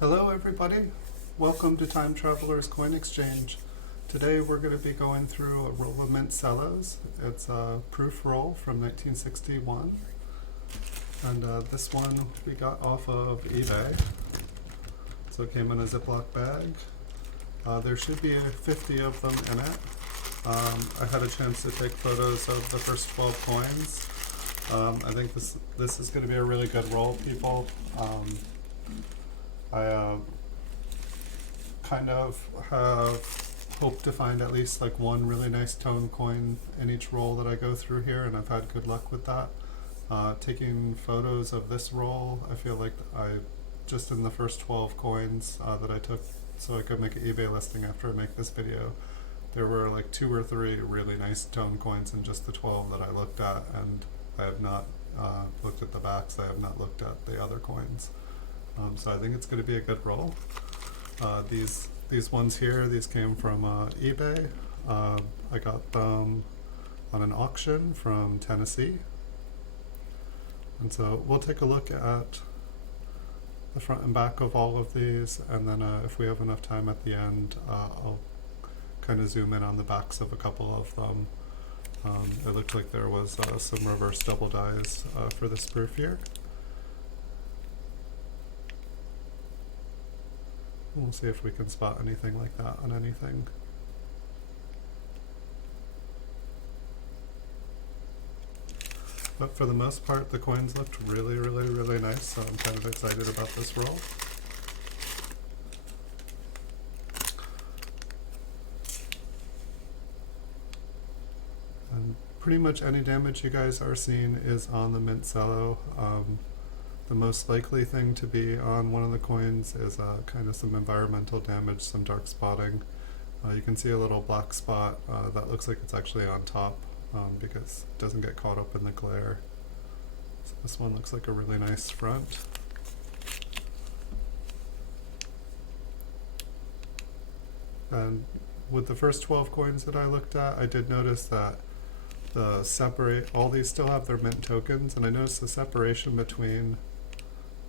Hello everybody, welcome to Time Traveler's Coin Exchange. Today we're going to be going through a roll of mint cellos. It's a proof roll from 1961, and this one we got off of eBay. So it came in a Ziploc bag. There should be 50 of them in it. I had a chance to take photos of the first 12 coins. I think this is going to be a really good roll, people. I kind of have hoped to find at least like one really nice tone coin in each roll that I go through here, and I've had good luck with that. Taking photos of this roll, I feel like just in the first 12 coins that I took so I could make an eBay listing after I make this video, there were like 2 or 3 really nice tone coins in just the 12 that I looked at, and I have not looked at the backs. I have not looked at the other coins. So I think it's going to be a good roll. These ones here, these came from eBay. I got them on an auction from Tennessee. And so we'll take a look at the front and back of all of these, and then if we have enough time at the end, I'll kind of zoom in on the backs of a couple of them. It looked like there was some reverse double dies for this proof here. We'll see if we can spot anything like that on anything. But for the most part, the coins looked really, really, really nice, so I'm kind of excited about this roll. And pretty much any damage you guys are seeing is on the mint cello. The most likely thing to be on one of the coins is kind of some environmental damage, some dark spotting. You can see a little black spot that looks like it's actually on top because it doesn't get caught up in the glare. So this one looks like a really nice front. And with the first 12 coins that I looked at, I did notice that all these still have their mint tokens, and I noticed the separation between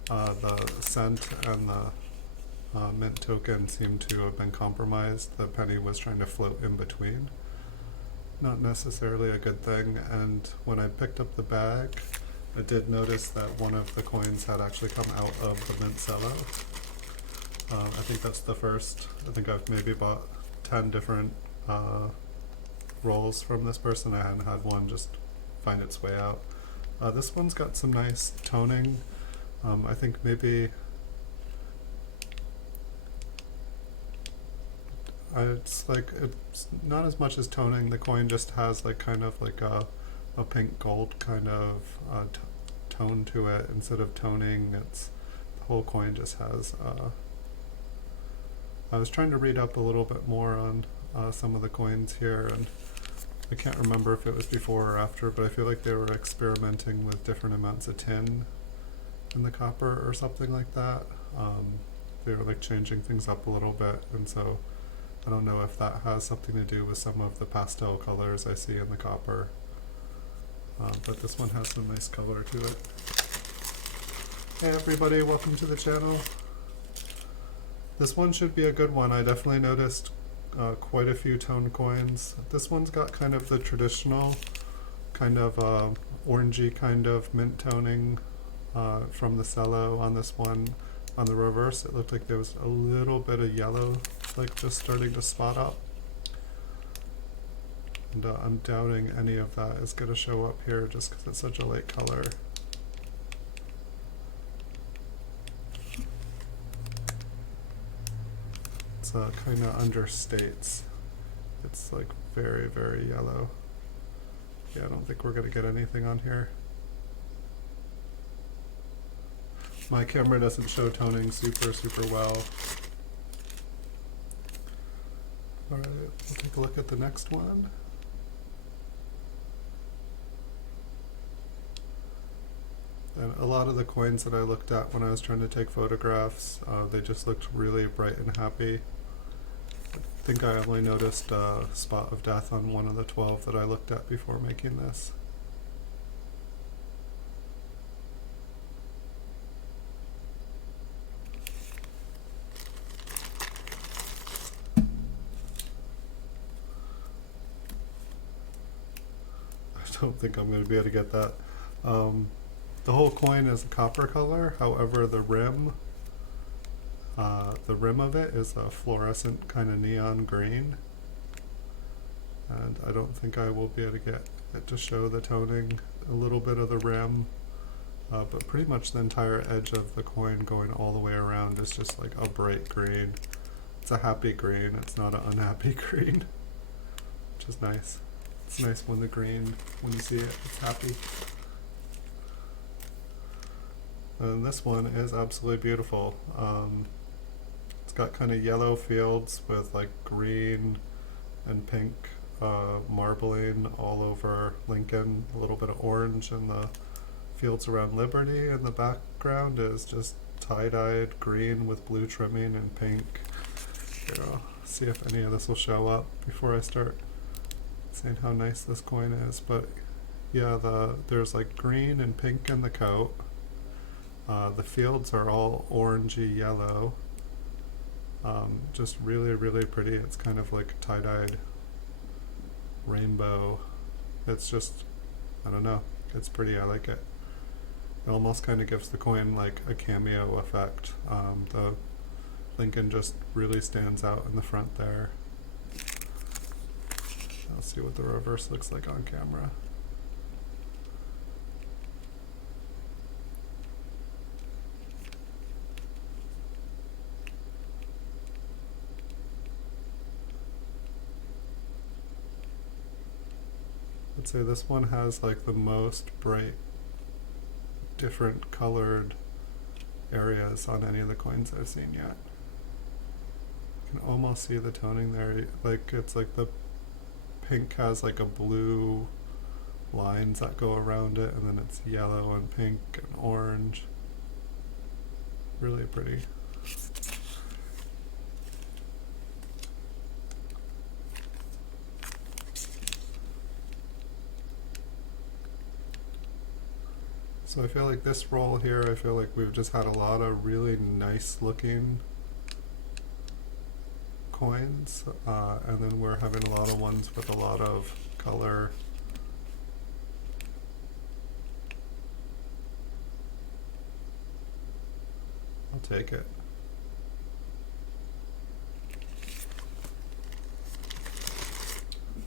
the cent and the mint token seemed to have been compromised. The penny was trying to float in between. Not necessarily a good thing, and when I picked up the bag, I did notice that one of the coins had actually come out of the mint cello. I think that's the first. I think I've maybe bought 10 different rolls from this person. I hadn't had one just find its way out. This one's got some nice toning. I think maybe it's not as much as toning. The coin just has like kind of like a pink gold kind of tone to it instead of toning. The whole coin just has. I was trying to read up a little bit more on some of the coins here, and I can't remember if it was before or after, but I feel like they were experimenting with different amounts of tin in the copper or something like that. They were like changing things up a little bit, and so I don't know if that has something to do with some of the pastel colors I see in the copper. But this one has some nice color to it. Hey everybody, welcome to the channel. This one should be a good one. I definitely noticed quite a few tone coins. This one's got kind of the traditional kind of orangey kind of mint toning from the cello on this one. On the reverse, it looked like there was a little bit of yellow like just starting to spot up. And I'm doubting any of that is going to show up here just because it's such a light color. It's kind of understates. It's like very, very yellow. Yeah, I don't think we're going to get anything on here. My camera doesn't show toning super, super well. Alright, we'll take a look at the next one. And a lot of the coins that I looked at when I was trying to take photographs, they just looked really bright and happy. I think I only noticed a spot of death on one of the 12 that I looked at before making this. don't think I'm going to be able to get that. The whole coin is a copper color, however the rim of it is a fluorescent kind of neon green, and I don't think I will be able to get it to show the toning. A little bit of the rim, but pretty much the entire edge of the coin going all the way around is just like a bright green. It's a happy green, it's not an unhappy green, which is nice. It's nice when the green, when you see it, it's happy. And this one is absolutely beautiful. It's got kind of yellow fields with like green and pink marbling all over Lincoln, a little bit of orange in the fields around Liberty, and the background is just tie-dyed green with blue trimming and pink. Here, I'll see if any of this will show up before I start saying how nice this coin is. But yeah, there's like green and pink in the coat. The fields are all orangey yellow. Just really, really pretty. It's kind of like a tie-dyed rainbow. It's just, I don't know, it's pretty. I like it. It almost kind of gives the coin like a cameo effect. The Lincoln just really stands out in the front there. I'll see what the reverse looks like on camera. I'd say this one has like the most bright, different colored areas on any of the coins I've seen yet. You can almost see the toning there. Like it's like the pink has like a blue lines that go around it, and then it's yellow and pink and orange. Really pretty. So I feel like this roll here, I feel like we've just had a lot of really nice looking coins, and then we're having a lot of ones with a lot of color. I'll take it.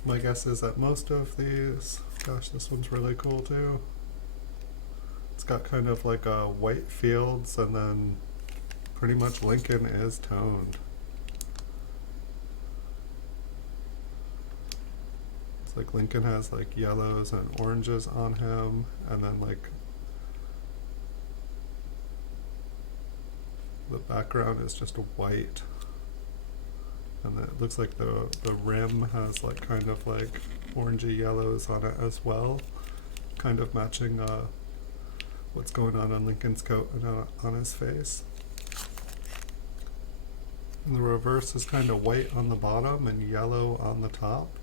My guess is that most of these, gosh, this one's really cool too. It's got kind of like a white fields, and then pretty much Lincoln is toned. It's like Lincoln has like yellows and oranges on him, and then like the background is just white, and then it looks like the rim has like kind of like orangey yellows on it as well, kind of matching what's going on Lincoln's coat and on his face. And the reverse is kind of white on the bottom and yellow on the top.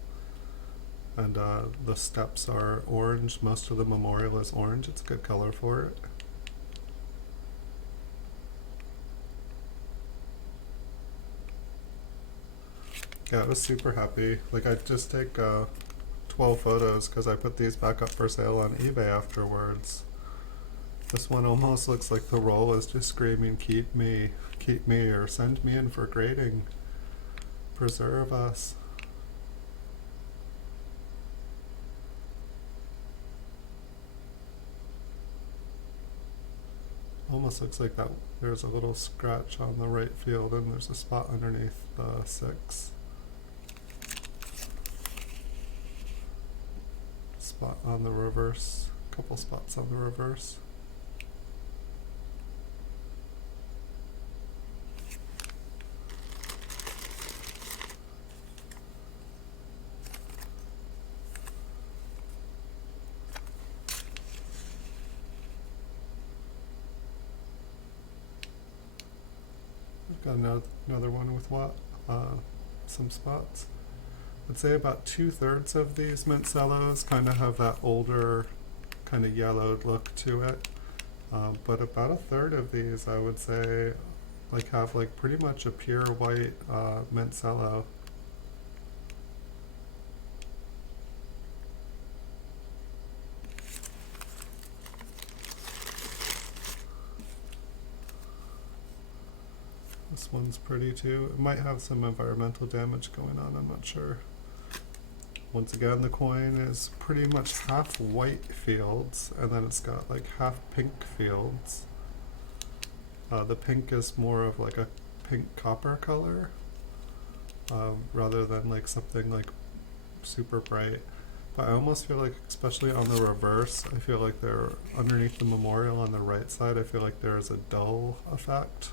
And the steps are orange. Most of the memorial is orange. It's a good color for it. Yeah, I was super happy. Like, I just take 12 photos because I put these back up for sale on eBay afterwards. This one almost looks like the roll is just screaming, keep me, or send me in for grading. Preserve us. Almost looks like that there's a little scratch on the right field, and there's a spot underneath the 6. Spot on the reverse, couple spots on the reverse. Got another one with some spots. I'd say about 2/3 of these mint cellos kind of have that older, kind of yellowed look to it. But about 1/3 of these, I would say, like have like pretty much a pure white mint cello. This one's pretty too. It might have some environmental damage going on, I'm not sure. Once again, the coin is pretty much half white fields, and then it's got like half pink fields. The pink is more of like a pink copper color, rather than like something like super bright. But I almost feel like, especially on the reverse, I feel like they're underneath the memorial on the right side, I feel like there's a dull effect.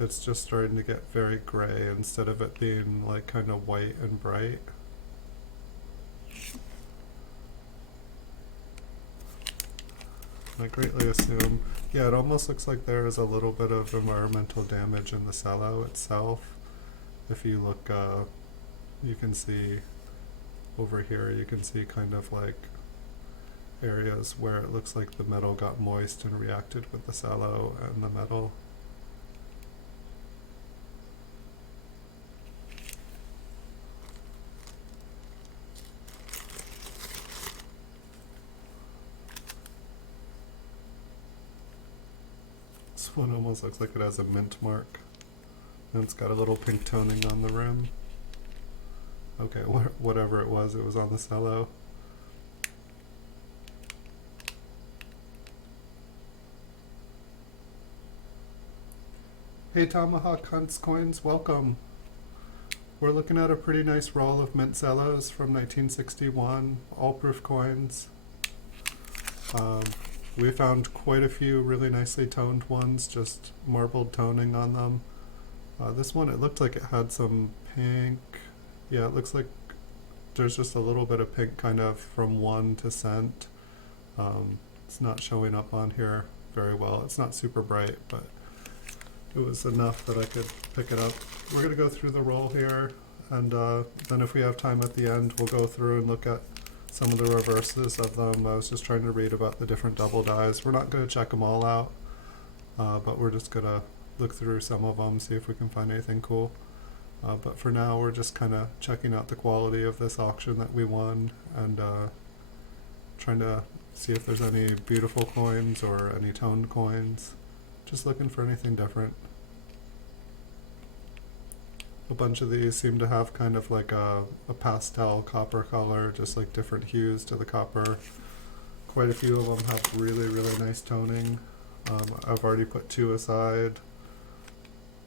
It's just starting to get very gray instead of it being like kind of white and bright. I greatly assume, yeah, it almost looks like there is a little bit of environmental damage in the cello itself. If you look, you can see over here, you can see kind of like areas where it looks like the metal got moist and reacted with the cello and the metal. This one almost looks like it has a mint mark, and it's got a little pink toning on the rim. Okay, whatever it was on the cello. Hey Tomahawk Hunts Coins, welcome. We're looking at a pretty nice roll of mint cellos from 1961, all proof coins. We found quite a few really nicely toned ones, just marbled toning on them. This one, it looked like it had some pink. Yeah, it looks like there's just a little bit of pink kind of from one to cent. It's not showing up on here very well. It's not super bright, but it was enough that I could pick it up. We're going to go through the roll here, and then if we have time at the end, we'll go through and look at some of the reverses of them. I was just trying to read about the different double dies. We're not going to check them all out, but we're just going to look through some of them, see if we can find anything cool. But for now, we're just kind of checking out the quality of this auction that we won, and trying to see if there's any beautiful coins or any toned coins. Just looking for anything different. A bunch of these seem to have kind of like a pastel copper color, just like different hues to the copper. Quite a few of them have really, really nice toning. I've already put two aside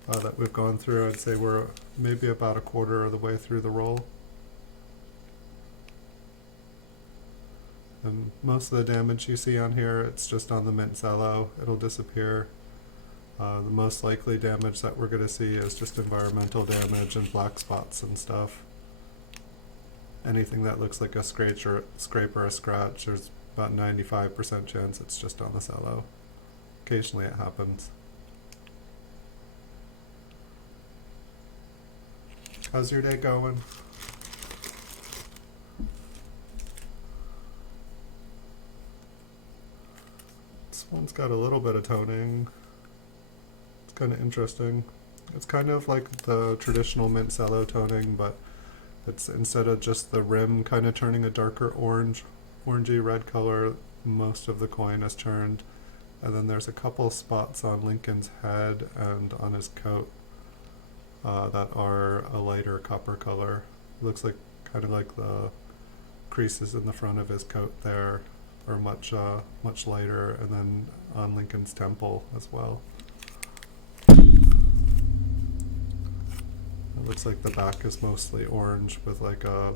that we've gone through. I'd say we're maybe about a quarter of the way through the roll. And most of the damage you see on here, it's just on the mint cello. It'll disappear. The most likely damage that we're going to see is just environmental damage and black spots and stuff. Anything that looks like a scrape or a scratch, there's about 95% chance it's just on the cello. Occasionally it happens. How's your day going? This one's got a little bit of toning. Kind of interesting. It's kind of like the traditional mint cello toning, but it's instead of just the rim kind of turning a darker orangey red color, most of the coin is turned, and then there's a couple spots on Lincoln's head and on his coat that are a lighter copper color. It looks like kind of like the creases in the front of his coat there are much lighter, and then on Lincoln's temple as well. It looks like the back is mostly orange with like a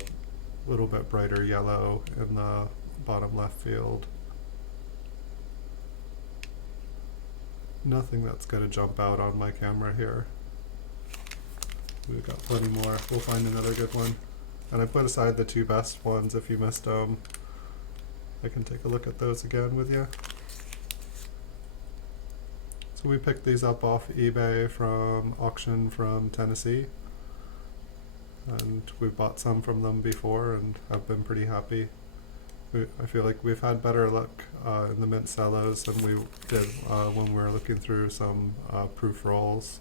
little bit brighter yellow in the bottom left field. Nothing that's going to jump out on my camera here. We've got plenty more. We'll find another good one. And I put aside the two best ones. If you missed them, I can take a look at those again with you. So we picked these up off eBay from auction from Tennessee. And we've bought some from them before and have been pretty happy. I feel like we've had better luck in the mint cellos than we did when we were looking through some proof rolls.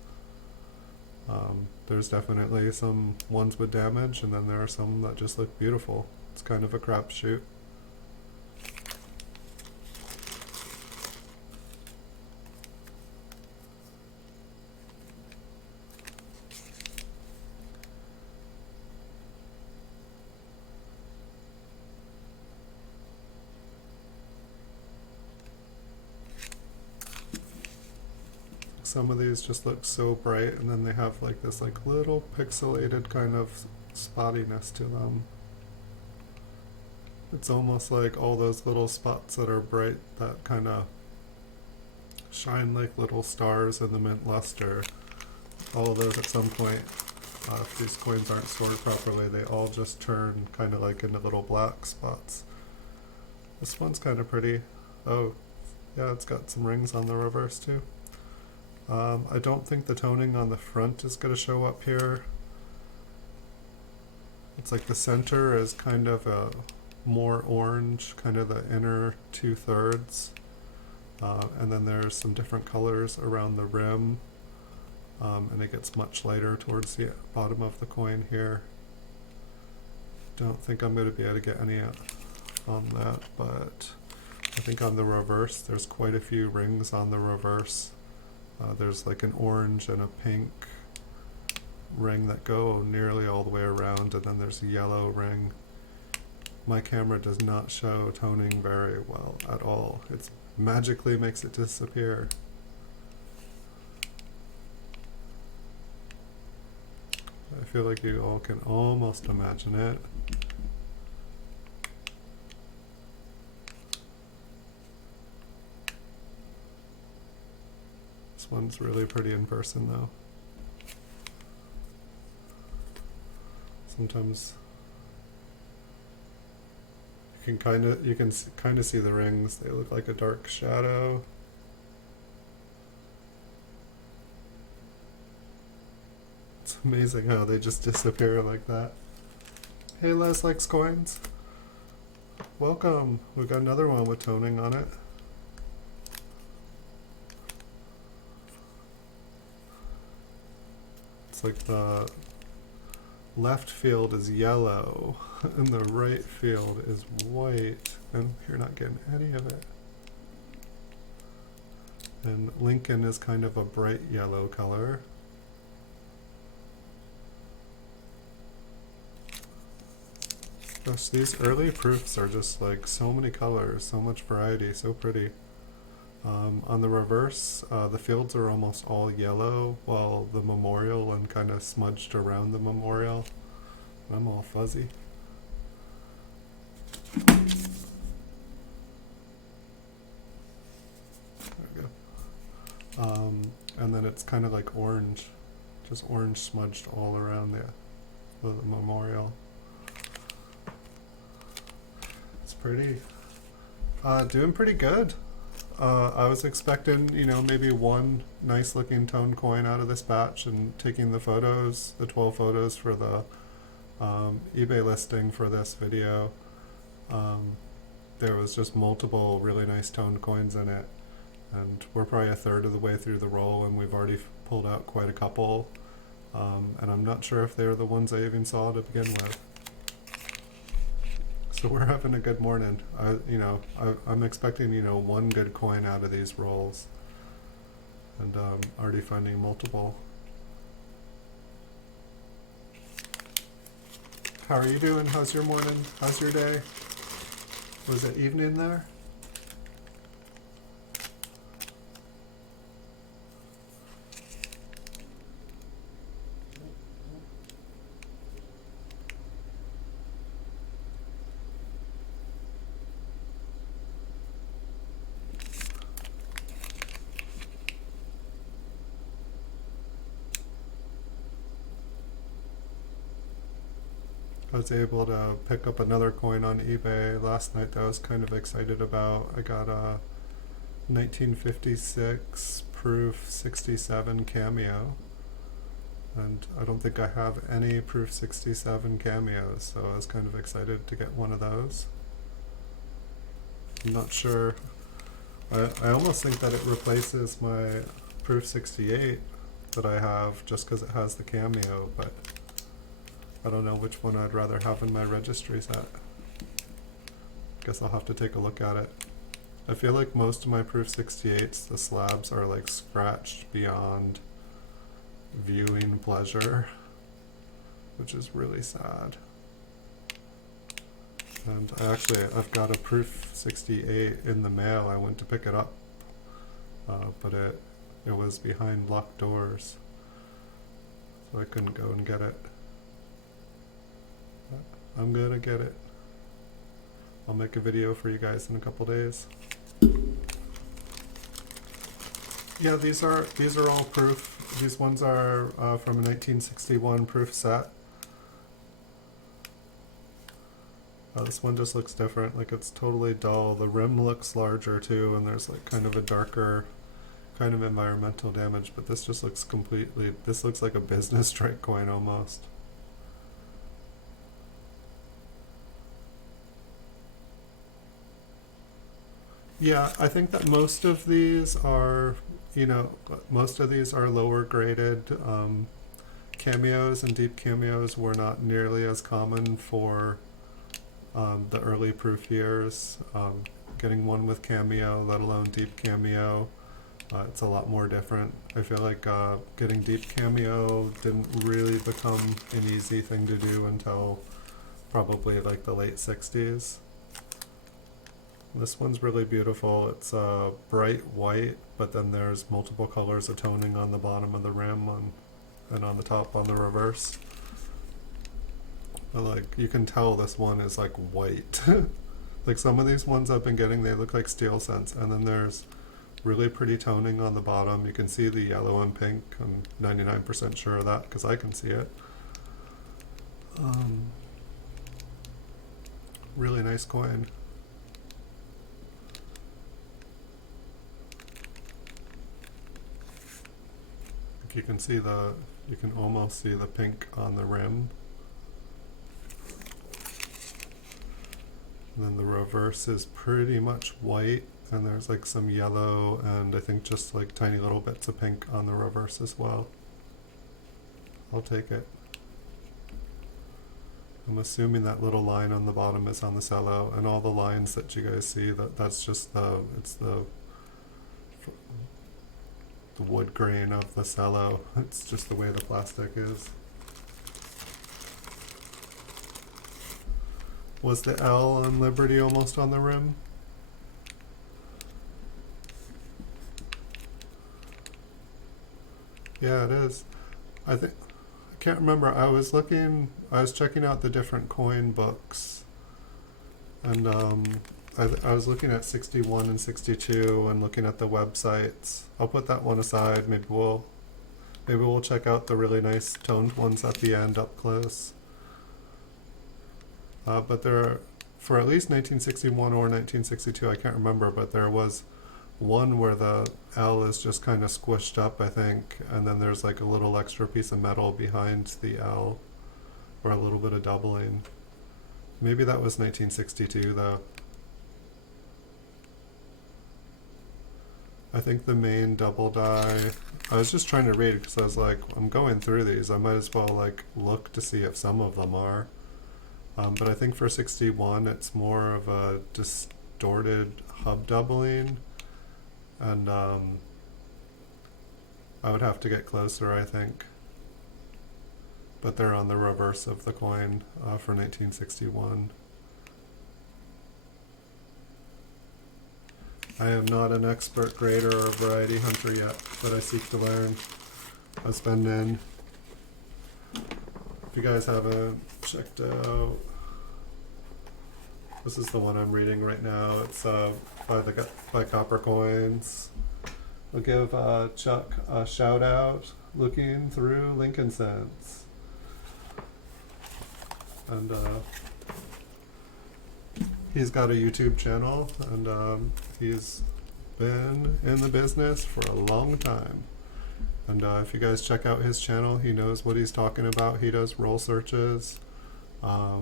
There's definitely some ones with damage, and then there are some that just look beautiful. It's kind of a crapshoot. some of these just look so bright, and then they have like this like little pixelated kind of spottiness to them. It's almost like all those little spots that are bright that kind of shine like little stars in the mint luster. All of those at some point, if these coins aren't stored properly, they all just turn kind of like into little black spots. This one's kind of pretty. Oh, yeah, it's got some rings on the reverse too. I don't think the toning on the front is going to show up here. It's like the center is kind of a more orange, kind of the inner 2/3. And then there's some different colors around the rim. And it gets much lighter towards the bottom of the coin here. Don't think I'm going to be able to get any on that, but I think on the reverse there's quite a few rings on the reverse. There's like an orange and a pink ring that go nearly all the way around, and then there's a yellow ring. My camera does not show toning very well at all. It magically makes it disappear. I feel like you all can almost imagine it. This one's really pretty in person though. Sometimes you can kind of see the rings. They look like a dark shadow. It's amazing how they just disappear like that. Hey, Les likes coins. Welcome. We've got another one with toning on it. It's like the left field is yellow and the right field is white, and you're not getting any of it. And Lincoln is kind of a bright yellow color. Gosh, these early proofs are just like so many colors, so much variety, so pretty. On the reverse, the fields are almost all yellow, while the memorial and kind of smudged around the memorial. I'm all fuzzy. There we go. And then it's kind of like orange, just orange smudged all around the memorial. It's pretty. Doing pretty good. I was expecting, maybe one nice looking tone coin out of this batch, and taking the photos, the 12 photos for the eBay listing for this video. There was just multiple really nice toned coins in it, and we're probably a third of the way through the roll, and we've already pulled out quite a couple, and I'm not sure if they're the ones I even saw to begin with. So we're having a good morning. I'm expecting, one good coin out of these rolls, and already finding multiple. How are you doing? How's your morning? How's your day? Was it evening there? I was able to pick up another coin on eBay last night that I was kind of excited about. I got a 1956 proof 67 cameo, and I don't think I have any proof 67 cameos, so I was kind of excited to get one of those. I'm not sure. I almost think that it replaces my proof 68 that I have just because it has the cameo, but I don't know which one I'd rather have in my registry set. Guess I'll have to take a look at it. I feel like most of my proof 68s, the slabs are like scratched beyond viewing pleasure, which is really sad. And I've got a proof 68 in the mail. I went to pick it up, but it was behind locked doors, so I couldn't go and get it. But I'm gonna get it. I'll make a video for you guys in a couple days. Yeah, these are all proof. These ones are from a 1961 proof set. This one just looks different, like it's totally dull. The rim looks larger too, and there's like kind of a darker kind of environmental damage, but this just looks completely, this looks like a business strike coin almost. Yeah, I think that most of these are, most of these are lower graded. Cameos and deep cameos were not nearly as common for the early proof years. Getting one with cameo, let alone deep cameo, it's a lot more different. I feel like getting deep cameo didn't really become an easy thing to do until probably like the late 60s. This one's really beautiful. It's bright white, but then there's multiple colors of toning on the bottom of the rim and on the top on the reverse. But like you can tell this one is like white. Like some of these ones I've been getting, they look like steel scents, and then there's really pretty toning on the bottom. You can see the yellow and pink. I'm 99% sure of that because I can see it. Really nice coin. You can see you can almost see the pink on the rim. And then the reverse is pretty much white, and there's like some yellow and I think just like tiny little bits of pink on the reverse as well. I'll take it. I'm assuming that little line on the bottom is on the cello, and all the lines that you guys see, that's just the wood grain of the cello. It's just the way the plastic is. Was the L on Liberty almost on the rim? Yeah, it is. I can't remember. I was checking out the different coin books, and I was looking at 61 and 62 and looking at the websites. I'll put that one aside. Maybe we'll check out the really nice toned ones at the end up close. But there are, for at least 1961 or 1962, I can't remember, but there was one where the L is just kind of squished up, I think, and then there's like a little extra piece of metal behind the L, or a little bit of doubling. Maybe that was 1962 though. I think the main double die, I was just trying to read because I was like, I'm going through these, I might as well like look to see if some of them are. But I think for 61 it's more of a distorted hub doubling, and I would have to get closer, I think. But they're on the reverse of the coin for 1961. I am not an expert grader or variety hunter yet, but I seek to learn. I've been in. If you guys haven't checked out, this is the one I'm reading right now. It's by Copper Coins. I'll give Chuck a shout out. Looking through Lincoln Cents, and he's got a YouTube channel, and he's been in the business for a long time. And if you guys check out his channel, he knows what he's talking about. He does roll searches, but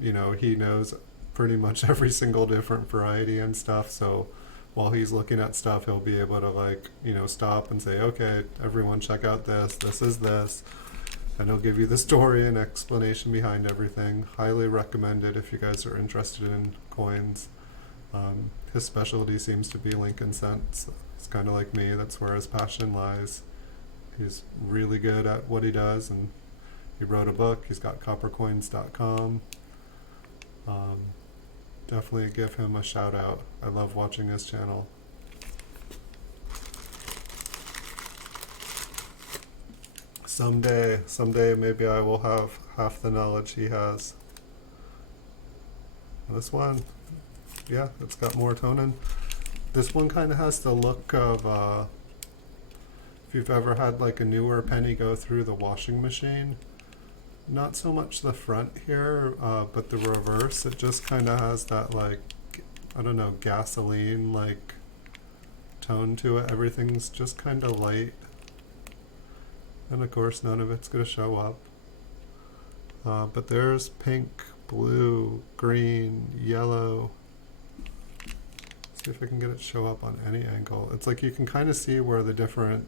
he knows pretty much every single different variety and stuff. So while he's looking at stuff, he'll be able to stop and say, okay, everyone check out this. This is this. And he'll give you the story and explanation behind everything. Highly recommended if you guys are interested in coins. His specialty seems to be Lincoln Cents. It's kind of like me. That's where his passion lies. He's really good at what he does, and he wrote a book. He's got coppercoins.com. Definitely give him a shout out. I love watching his channel. Someday maybe I will have half the knowledge he has. This one, yeah, it's got more toning. This one kind of has the look of, if you've ever had like a newer penny go through the washing machine, not so much the front here, but the reverse, it just kind of has that like, I don't know, gasoline like tone to it. Everything's just kind of light. And of course none of it's going to show up. But there's pink, blue, green, yellow. See if I can get it to show up on any angle. It's like you can kind of see where the different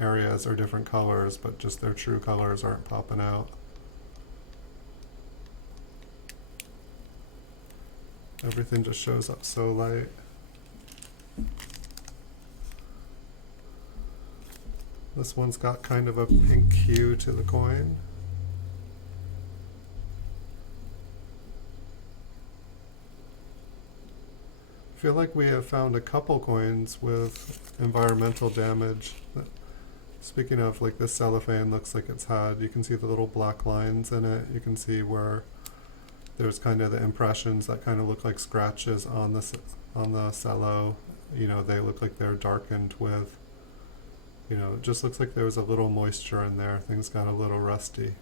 areas are different colors, but just their true colors aren't popping out. Everything just shows up so light. This one's got kind of a pink hue to the coin. I feel like we have found a couple coins with environmental damage. Speaking of, like, this cellophane looks like it's had, you can see the little black lines in it. You can see where there's kind of the impressions that kind of look like scratches on the cello. You know, they look like they're darkened with, you know, it just looks like there was a little moisture in there. Things got a little rusty.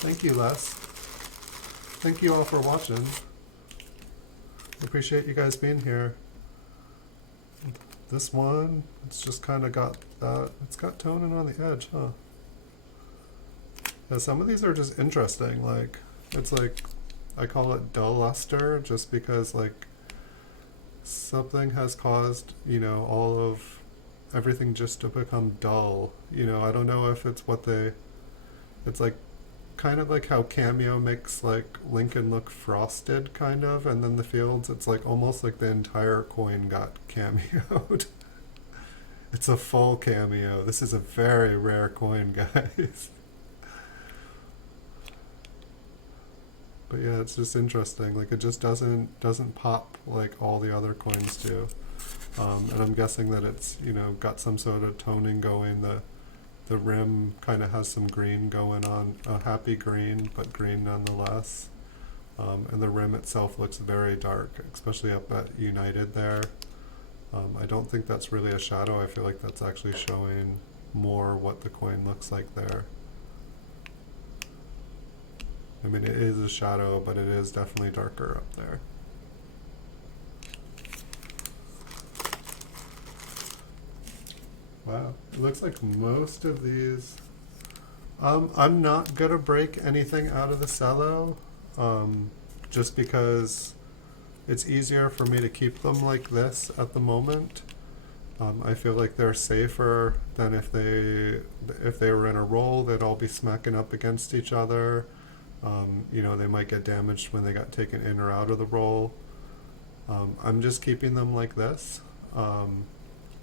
Thank you, Les. Thank you all for watching. I appreciate you guys being here. This one, it's just kind of got that, it's got toning on the edge, huh? Yeah, some of these are just interesting. Like, it's like, I call it dull luster just because, like, something has caused, you know, all of everything just to become dull. You know, I don't know if it's what it's like kind of like how Cameo makes like Lincoln look frosted kind of, and then the Fields, it's like almost like the entire coin got cameoed. It's a full cameo. This is a very rare coin, guys. But yeah, it's just interesting. Like, it just doesn't pop like all the other coins do. And I'm guessing that it's, you know, got some sort of toning going. The rim kind of has some green going on, a happy green, but green nonetheless. And the rim itself looks very dark, especially up at United there. I don't think that's really a shadow. I feel like that's actually showing more what the coin looks like there. I mean, it is a shadow, but it is definitely darker up there. Wow, it looks like most of these, I'm not gonna break anything out of the cello, just because it's easier for me to keep them like this at the moment. I feel like they're safer than if they were in a roll. They'd all be smacking up against each other. You know, they might get damaged when they got taken in or out of the roll. I'm just keeping them like this.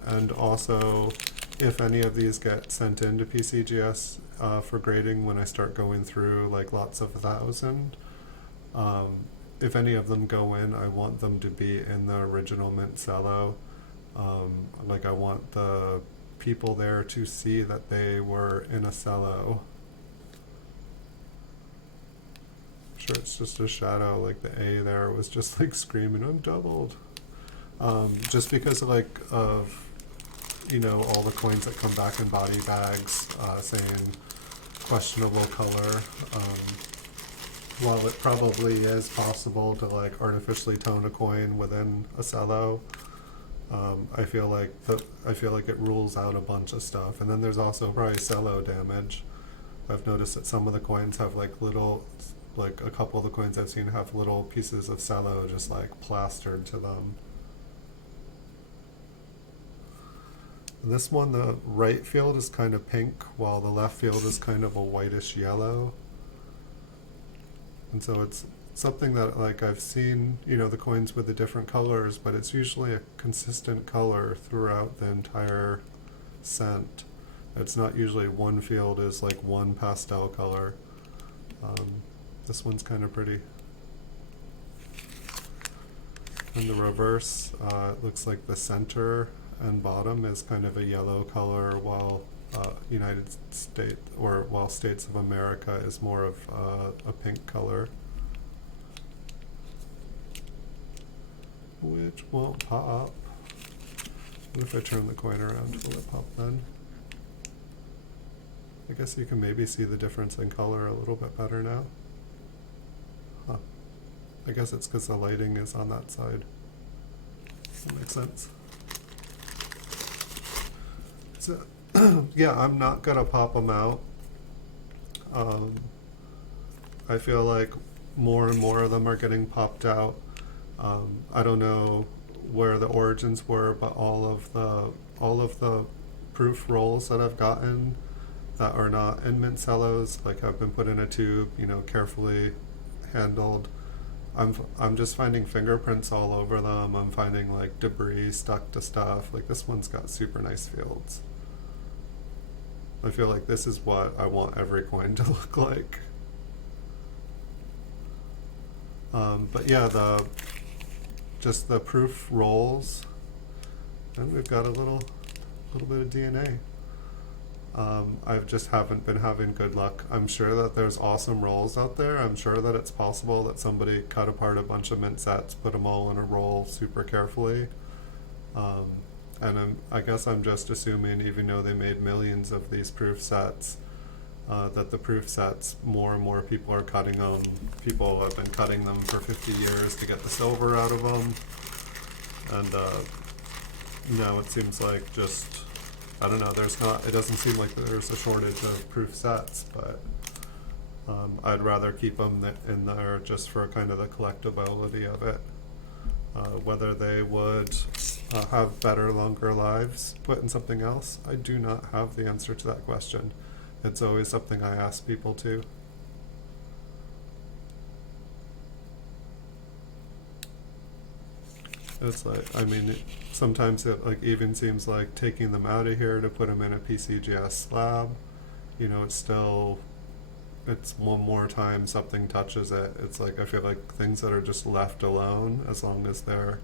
And also, if any of these get sent into PCGS for grading when I start going through like lots of 1,000, if any of them go in, I want them to be in the original mint cello. Like, I want the people there to see that they were in a cello. Sure, it's just a shadow. Like, the A there was just like screaming, I'm doubled. Just because of you know, all the coins that come back in body bags saying questionable color. While it probably is possible to like artificially tone a coin within a cello, I feel like it rules out a bunch of stuff. And then there's also probably cello damage. I've noticed that some of the coins have like a couple of the coins I've seen have little pieces of cello just like plastered to them. This one, the right field is kind of pink, while the left field is kind of a whitish yellow. And so it's something that, like, I've seen, you know, the coins with the different colors, but it's usually a consistent color throughout the entire cent. It's not usually one field is like one pastel color. This one's kind of pretty. And the reverse, it looks like the center and bottom is kind of a yellow color, while United States, or while States of America is more of a pink color, which won't pop. What if I turn the coin around? Will it pop then? I guess you can maybe see the difference in color a little bit better now. Huh. I guess it's because the lighting is on that side. That makes sense. So, yeah, I'm not gonna pop them out. I feel like more and more of them are getting popped out. I don't know where the origins were, but all of the proof rolls that I've gotten that are not in mint cellos, like have been put in a tube, you know, carefully handled. I'm just finding fingerprints all over them. I'm finding like debris stuck to stuff. Like this one's got super nice fields. I feel like this is what I want every coin to look like. But yeah, just the proof rolls, and we've got a little bit of DNA. I just haven't been having good luck. I'm sure that there's awesome rolls out there. I'm sure that it's possible that somebody cut apart a bunch of mint sets, put them all in a roll super carefully. And I guess I'm just assuming, even though they made millions of these proof sets, that the proof sets, more and more people are cutting them. People have been cutting them for 50 years to get the silver out of them. And now it seems like just, I don't know, it doesn't seem like there's a shortage of proof sets, but I'd rather keep them in there just for kind of the collectability of it. Whether they would have better, longer lives put in something else, I do not have the answer to that question. It's always something I ask people to. It's like, I mean, sometimes it like even seems like taking them out of here to put them in a PCGS slab, you know, it's one more time something touches it. It's like, I feel like things that are just left alone, as long as they're,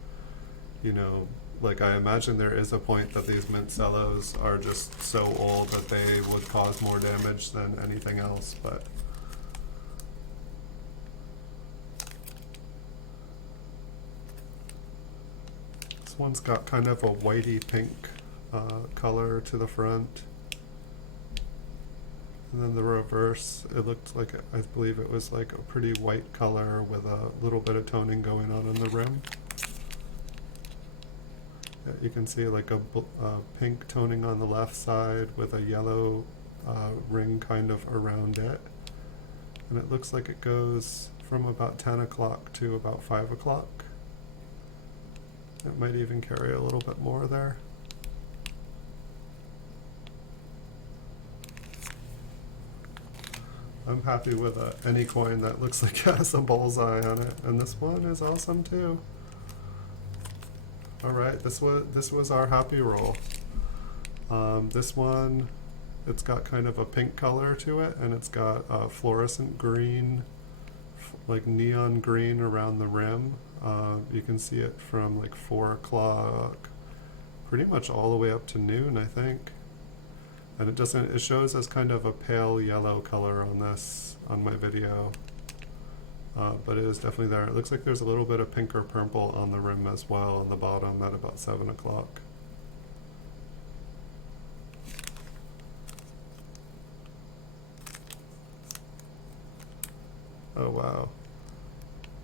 you know, like I imagine there is a point that these mint cellos are just so old that they would cause more damage than anything else, but this one's got kind of a whitey pink color to the front. And then the reverse, it looked like, I believe it was like a pretty white color with a little bit of toning going on in the rim. You can see like a pink toning on the left side with a yellow ring kind of around it. And it looks like it goes from about 10 o'clock to about 5 o'clock. It might even carry a little bit more there. I'm happy with any coin that looks like it has a bullseye on it, and this one is awesome too. All right, this was our happy roll. This one, it's got kind of a pink color to it, and it's got a fluorescent green, like neon green around the rim. You can see it from like 4 o'clock, pretty much all the way up to noon, I think. And it shows as kind of a pale yellow color on my video. But it is definitely there. It looks like there's a little bit of pink or purple on the rim as well on the bottom at about 7 o'clock. Oh wow.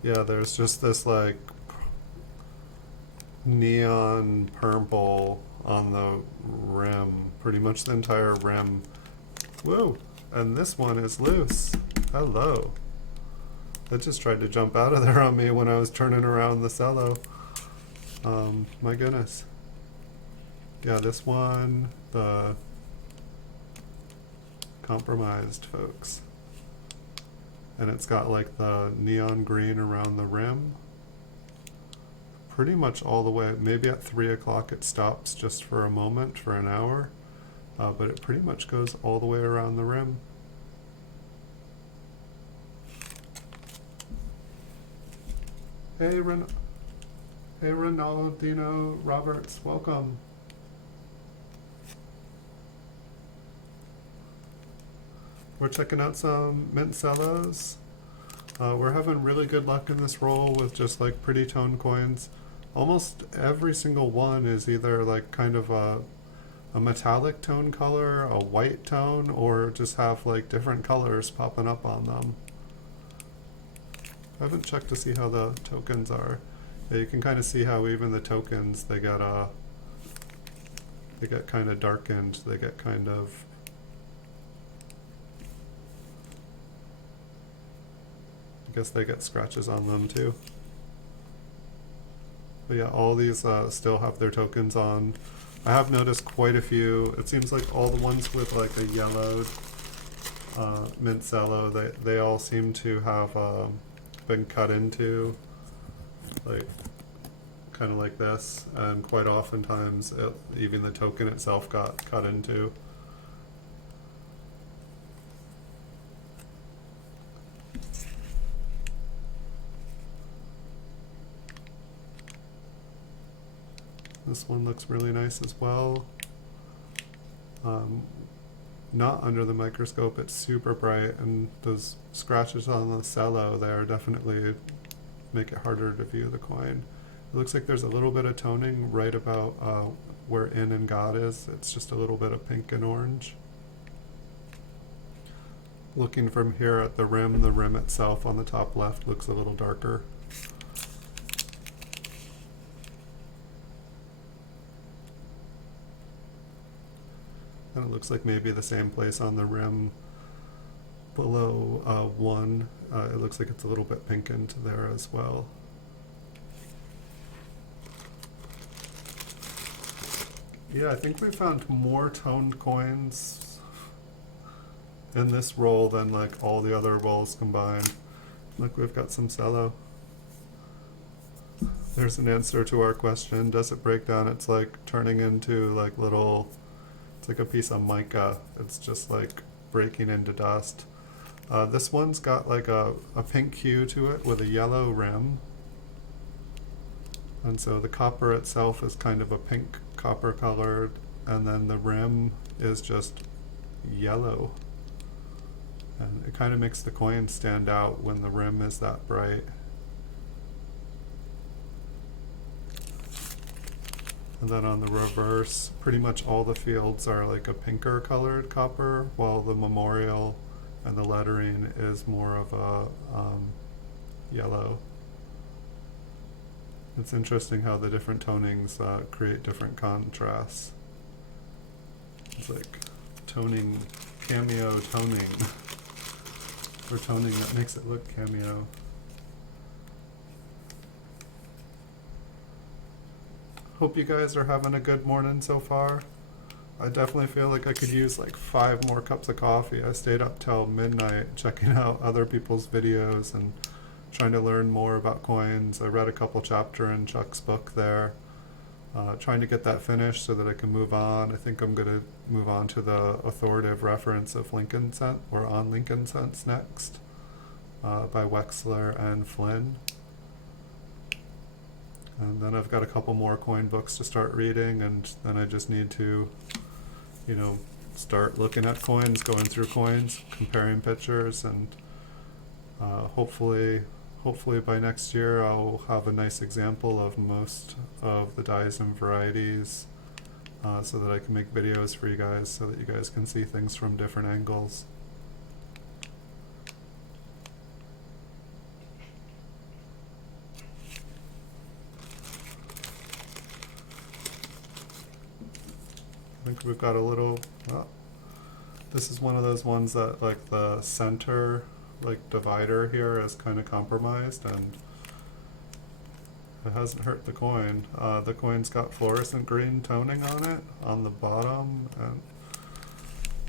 Yeah, there's just this like neon purple on the rim, pretty much the entire rim. Whoa, and this one is loose. Hello. It just tried to jump out of there on me when I was turning around the cello. My goodness. Yeah, this one, the compromised, folks. And it's got like the neon green around the rim. Pretty much all the way, maybe at 3 o'clock it stops just for a moment, for an hour. But it pretty much goes all the way around the rim. Hey Ronaldino Roberts, welcome. We're checking out some mint cellos. We're having really good luck in this roll with just like pretty tone coins. Almost every single one is either like kind of a metallic tone color, a white tone, or just have like different colors popping up on them. I haven't checked to see how the tokens are. Yeah, you can kind of see how even the tokens, they get kind of darkened. They get kind of, I guess they get scratches on them too. But yeah, all these still have their tokens on. I have noticed quite a few. It seems like all the ones with like a yellowed mint cello, they all seem to have been cut into, like kind of like this, and quite oftentimes even the token itself got cut into. This one looks really nice as well. Not under the microscope, it's super bright, and those scratches on the cello there definitely make it harder to view the coin. It looks like there's a little bit of toning right about where in and God is. It's just a little bit of pink and orange. Looking from here at the rim itself on the top left looks a little darker. And it looks like maybe the same place on the rim below 1. It looks like it's a little bit pinkened there as well. Yeah, I think we found more toned coins in this roll than like all the other rolls combined. Look, we've got some cello. There's an answer to our question. Does it break down? It's like turning into like little, it's like a piece of mica. It's just like breaking into dust. This one's got like a pink hue to it with a yellow rim. And so the copper itself is kind of a pink copper colored, and then the rim is just yellow. And it kind of makes the coin stand out when the rim is that bright. And then on the reverse, pretty much all the fields are like a pinker colored copper, while the memorial and the lettering is more of a yellow. It's interesting how the different tonings create different contrasts. It's like toning, cameo toning, or toning that makes it look cameo. Hope you guys are having a good morning so far. I definitely feel like I could use like 5 more cups of coffee. I stayed up till midnight checking out other people's videos and trying to learn more about coins. I read a couple chapters in Chuck's book there, trying to get that finished so that I can move on. I think I'm going to move on to the authoritative reference of Lincoln Cent, or on Lincoln Cents next, by Wexler and Flynn. And then I've got a couple more coin books to start reading, and then I just need to, you know, start looking at coins, going through coins, comparing pictures, and hopefully by next year I'll have a nice example of most of the dies and varieties, so that I can make videos for you guys, so that you guys can see things from different angles. I think we've got a little, well, this is one of those ones that like the center like divider here is kind of compromised, and it hasn't hurt the coin. The coin's got fluorescent green toning on it on the bottom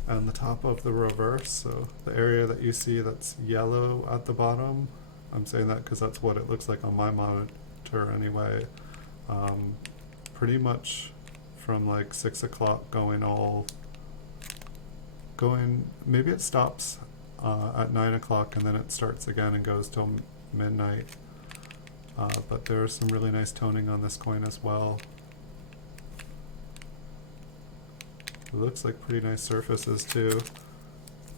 and the top of the reverse, so the area that you see that's yellow at the bottom, I'm saying that because that's what it looks like on my monitor anyway, pretty much from like 6 o'clock going, maybe it stops at 9 o'clock and then it starts again and goes till midnight. But there's some really nice toning on this coin as well. It looks like pretty nice surfaces too.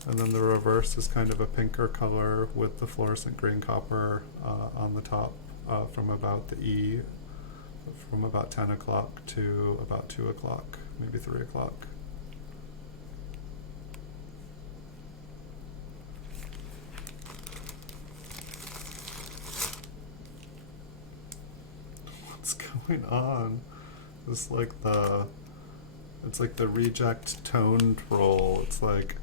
And then the reverse is kind of a pinker color with the fluorescent green copper on the top from about the E, from about 10 o'clock to about 2 o'clock, maybe 3 o'clock. What's going on? It's like the reject toned roll. It's like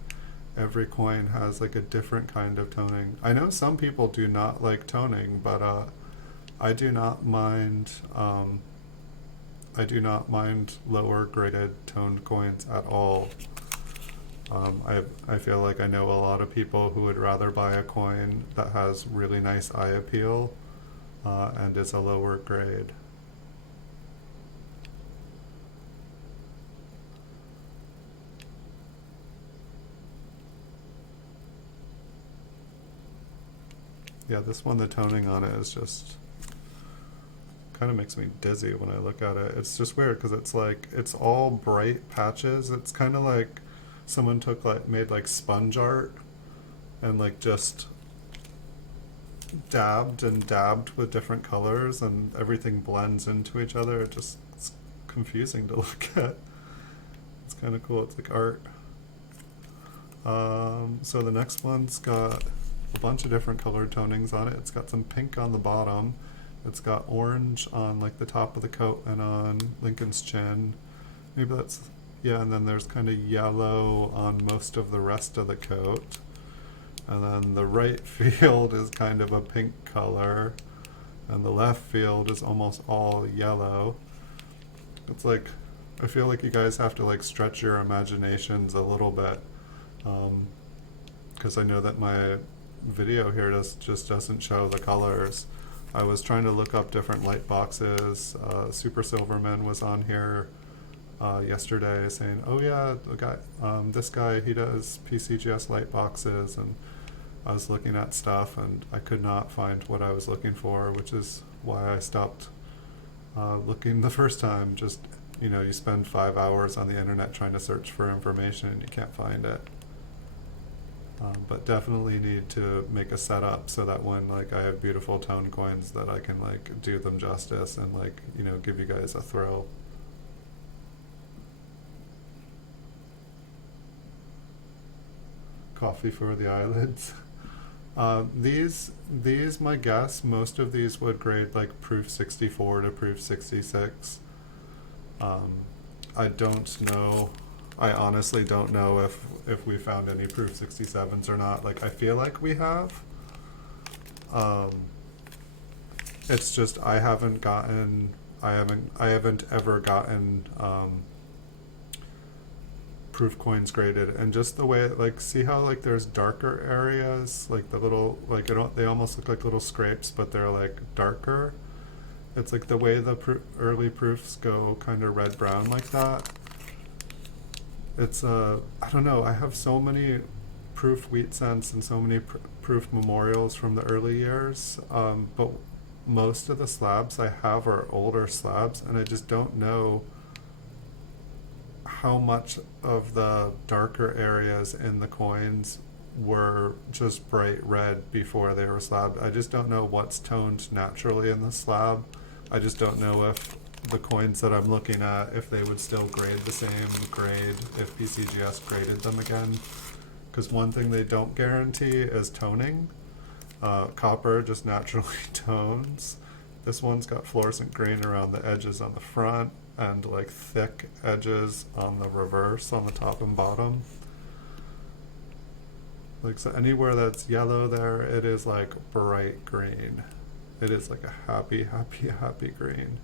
every coin has like a different kind of toning. I know some people do not like toning, but I do not mind. I do not mind lower graded toned coins at all. I feel like I know a lot of people who would rather buy a coin that has really nice eye appeal and is a lower grade. Yeah, this one, the toning on it is just kind of makes me dizzy when I look at it. It's just weird because it's like, it's all bright patches. It's kind of like someone made like sponge art and like just dabbed and dabbed with different colors and everything blends into each other. It's confusing to look at. It's kind of cool. It's like art. So the next one's got a bunch of different colored tonings on it. It's got some pink on the bottom. It's got orange on like the top of the coat and on Lincoln's chin. Maybe that's, yeah, and then there's kind of yellow on most of the rest of the coat. And then the right field is kind of a pink color, and the left field is almost all yellow. It's like, I feel like you guys have to like stretch your imaginations a little bit, because I know that my video here just doesn't show the colors. I was trying to look up different light boxes. Super Silverman was on here yesterday saying, oh yeah, the guy, this guy, he does PCGS light boxes, and I was looking at stuff and I could not find what I was looking for, which is why I stopped looking the first time. Just, you know, you spend 5 hours on the internet trying to search for information and you can't find it. But definitely need to make a setup so that when like I have beautiful tone coins that I can like do them justice and like, you know, give you guys a thrill. Coffee for the eyelids. These, my guess, most of these would grade like proof 64 to proof 66. I don't know. I honestly don't know if we found any proof 67s or not. Like, I feel like we have. It's just I haven't ever gotten proof coins graded, and just the way, like, see how like there's darker areas, like the little, like, they almost look like little scrapes, but they're like darker. It's like the way the early proofs go kind of red brown like that. It's I don't know, I have so many proof wheat cents and so many proof memorials from the early years, but most of the slabs I have are older slabs, and I just don't know how much of the darker areas in the coins were just bright red before they were slabbed. I just don't know what's toned naturally in the slab. I just don't know if the coins that I'm looking at, if they would still grade the same grade if PCGS graded them again. Because one thing they don't guarantee is toning. Copper just naturally tones. This one's got fluorescent green around the edges on the front and like thick edges on the reverse on the top and bottom. Like, so anywhere that's yellow there, it is like bright green. It is like a happy, happy, happy green.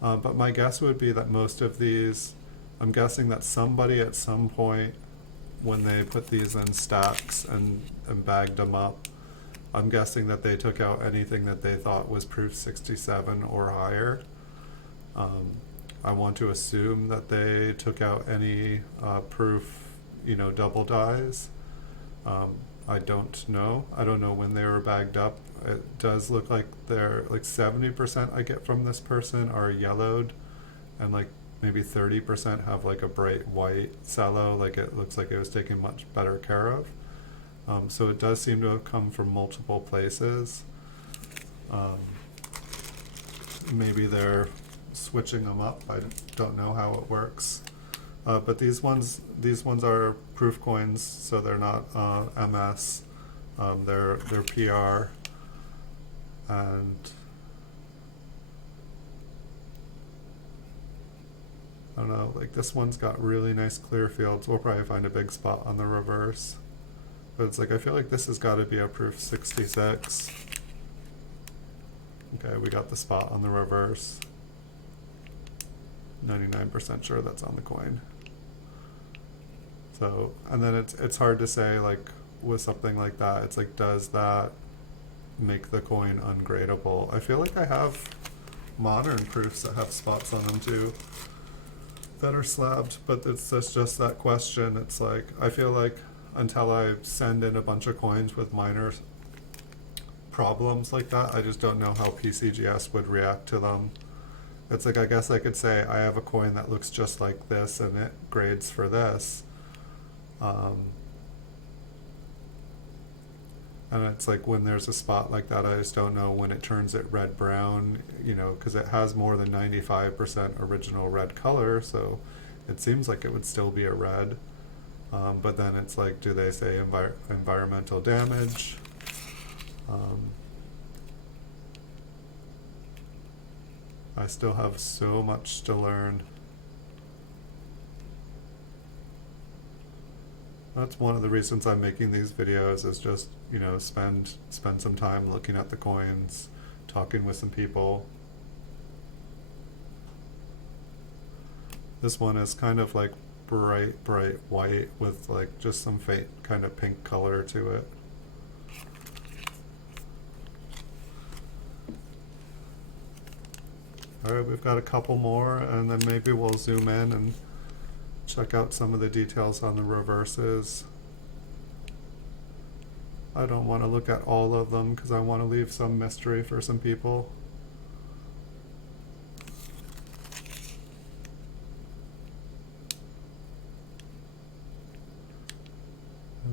But my guess would be that most of these, I'm guessing that somebody at some point when they put these in stacks and bagged them up, I'm guessing that they took out anything that they thought was proof 67 or higher. I want to assume that they took out any proof, you know, double dies. I don't know. I don't know when they were bagged up. It does look like they're like 70% I get from this person are yellowed, and like maybe 30% have like a bright white cello, like it looks like it was taken much better care of. So it does seem to have come from multiple places. Maybe they're switching them up. I don't know how it works. But these ones are proof coins, so they're not MS. They're PR, and I don't know, like this one's got really nice clear fields. We'll probably find a big spot on the reverse. But it's like, I feel like this has got to be a proof 66. Okay, we got the spot on the reverse. 99% sure that's on the coin. So, and then it's hard to say, like, with something like that, it's like, does that make the coin ungradable? I feel like I have modern proofs that have spots on them too, that are slabbed, but it's just that question. It's like, I feel like until I send in a bunch of coins with minor problems like that, I just don't know how PCGS would react to them. It's like, I guess I could say I have a coin that looks just like this and it grades for this. And it's like, when there's a spot like that, I just don't know when it turns it red-brown, you know, because it has more than 95% original red color, so it seems like it would still be a red. But then it's like, do they say environmental damage? I still have so much to learn. That's one of the reasons I'm making these videos, is just, you know, spend some time looking at the coins, talking with some people. This one is kind of like bright white with like just some faint kind of pink color to it. Alright, we've got a couple more, and then maybe we'll zoom in and check out some of the details on the reverses. I don't want to look at all of them because I want to leave some mystery for some people.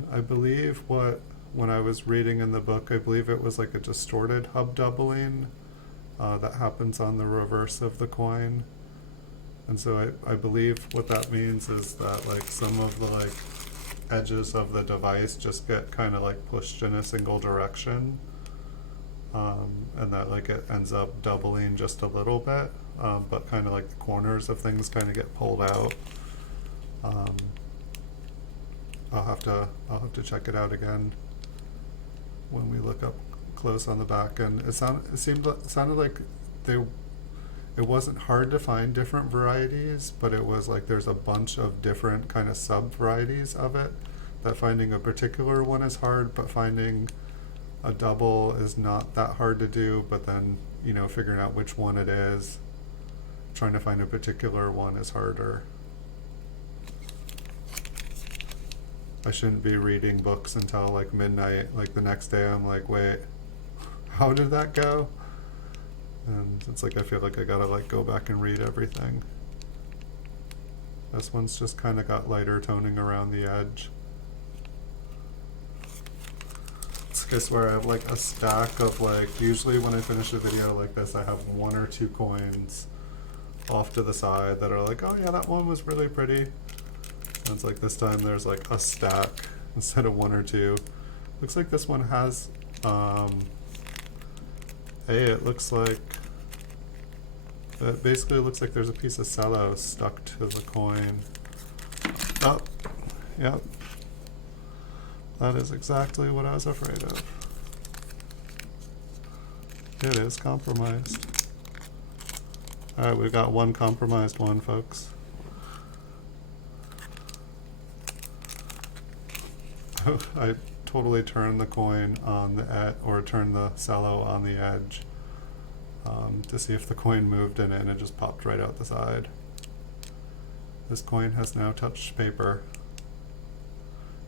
I believe when I was reading in the book, I believe it was like a distorted hub doubling that happens on the reverse of the coin. And so I believe what that means is that like some of the like edges of the device just get kind of like pushed in a single direction, and that like it ends up doubling just a little bit, but kind of like the corners of things kind of get pulled out. I'll have to check it out again when we look up close on the back. And it sounded like it wasn't hard to find different varieties, but it was like there's a bunch of different kind of sub varieties of it, that finding a particular one is hard, but finding a double is not that hard to do. But then, you know, figuring out which one it is, trying to find a particular one is harder. I shouldn't be reading books until like midnight. Like the next day I'm like, wait, how did that go? And it's like, I feel like I gotta like go back and read everything. This one's just kind of got lighter toning around the edge. It's I swear I have like a stack of like, usually when I finish a video like this, I have 1 or 2 coins off to the side that are like, oh yeah, that one was really pretty. And it's like this time there's like a stack instead of 1 or 2. Looks like this one has, hey, it looks like, it basically looks like there's a piece of cello stuck to the coin. Oh, yep. That is exactly what I was afraid of. It is compromised. Alright, we've got one compromised one, folks. I totally turned the coin on the edge, or turned the cello on the edge, to see if the coin moved in it, and it just popped right out the side. This coin has now touched paper.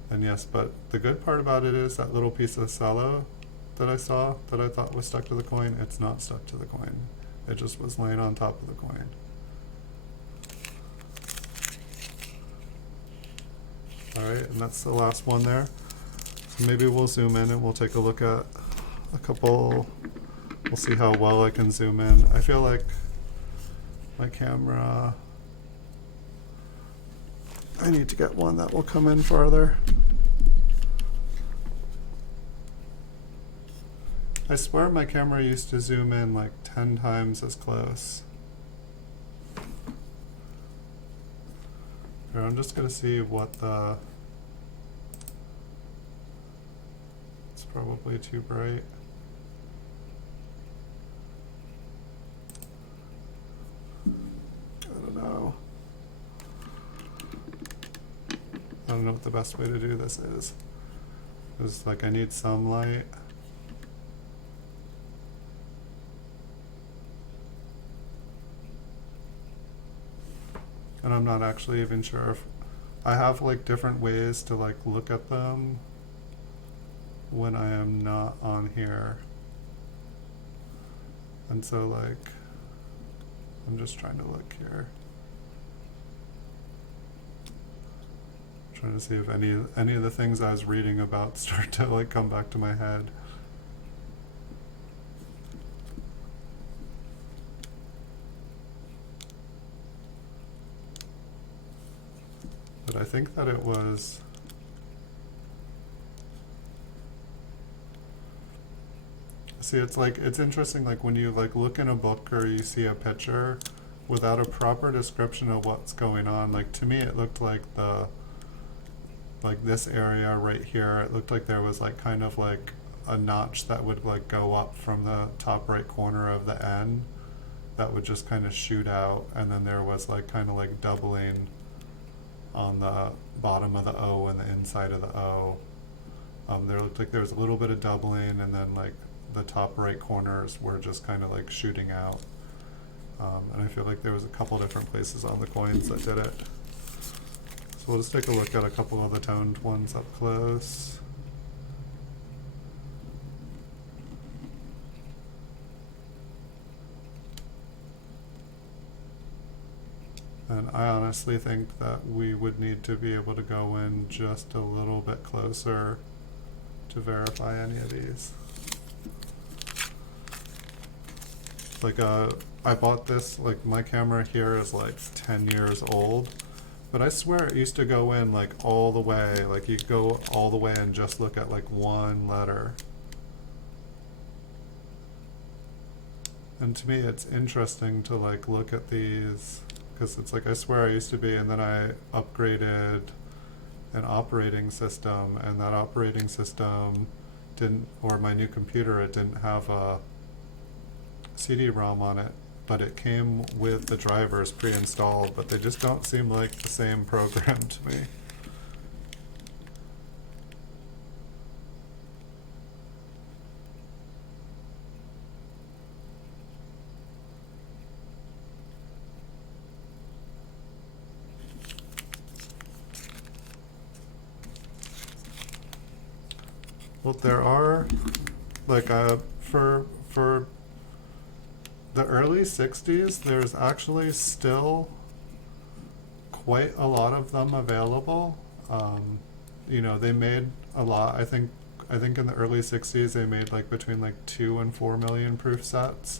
And yes, but the good part about it is that little piece of cello that I saw that I thought was stuck to the coin, it's not stuck to the coin. It just was laying on top of the coin. Alright, and that's the last one there. maybe we'll zoom in and we'll take a look at a couple. We'll see how well I can zoom in. I feel like my camera, I need to get one that will come in farther. I swear my camera used to zoom in like 10 times as close. Here, I'm just gonna see what the, it's probably too bright. I don't know. I don't know what the best way to do this is. It's like I need some light. And I'm not actually even sure if I have like different ways to like look at them when I am not on here. And so like, I'm just trying to look here. Trying to see if any of the things I was reading about start to like come back to my head. But I think that it was, see, it's like, it's interesting, like when you like look in a book or you see a picture without a proper description of what's going on, like to me it looked like like this area right here, it looked like there was like kind of like a notch that would like go up from the top right corner of the N that would just kind of shoot out, and then there was like kind of like doubling on the bottom of the O and the inside of the O. There looked like there was a little bit of doubling, and then like the top right corners were just kind of like shooting out. And I feel like there was a couple different places on the coins that did it. So we'll just take a look at a couple of the toned ones up close. And I honestly think that we would need to be able to go in just a little bit closer to verify any of these. Like I bought this, like my camera here is like 10 years old, but I swear it used to go in like all the way, like you go all the way and just look at like one letter. And to me it's interesting to like look at these, because it's like I swear I used to be, and then I upgraded an operating system, and that operating system didn't, or my new computer, it didn't have a CD-ROM on it, but it came with the drivers pre-installed, but they just don't seem like the same program to me. Well, there are, like, for the early 60s, there's actually still quite a lot of them available. You know, they made a lot. I think in the early 60s they made like between like 2 and 4 million proof sets.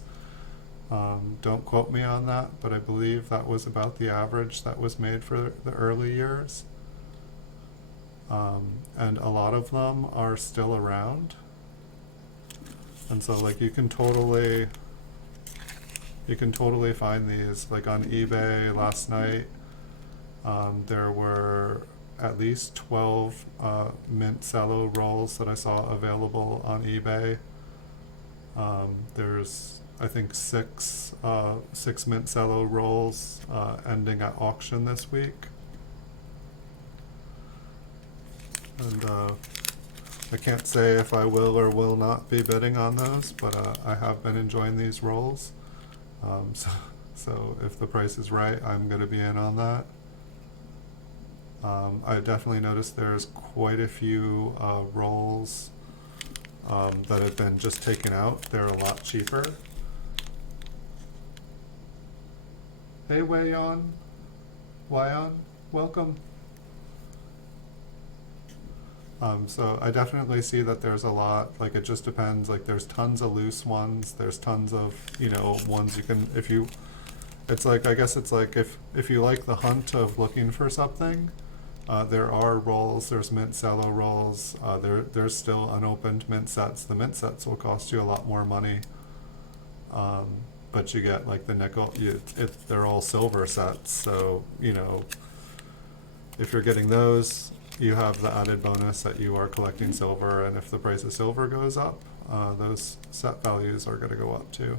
Don't quote me on that, but I believe that was about the average that was made for the early years. And a lot of them are still around. And so like you can totally find these, like on eBay last night. There were at least 12 mint Cello rolls that I saw available on eBay. There's, I think, six mint Cello rolls ending at auction this week. And I can't say if I will or will not be bidding on those, but I have been enjoying these rolls. So if the price is right, I'm going to be in on that. I definitely noticed there's quite a few rolls that have been just taken out. They're a lot cheaper. Hey Wayon, welcome. So I definitely see that there's a lot, like it just depends, like there's tons of loose ones, there's tons of, you know, ones you can, if you, it's like, I guess it's like if you like the hunt of looking for something, there are rolls, there's mint cello rolls, there's still unopened mint sets. The mint sets will cost you a lot more money, but you get like the nickel, they're all silver sets, so, you know, if you're getting those, you have the added bonus that you are collecting silver, and if the price of silver goes up, those set values are going to go up too.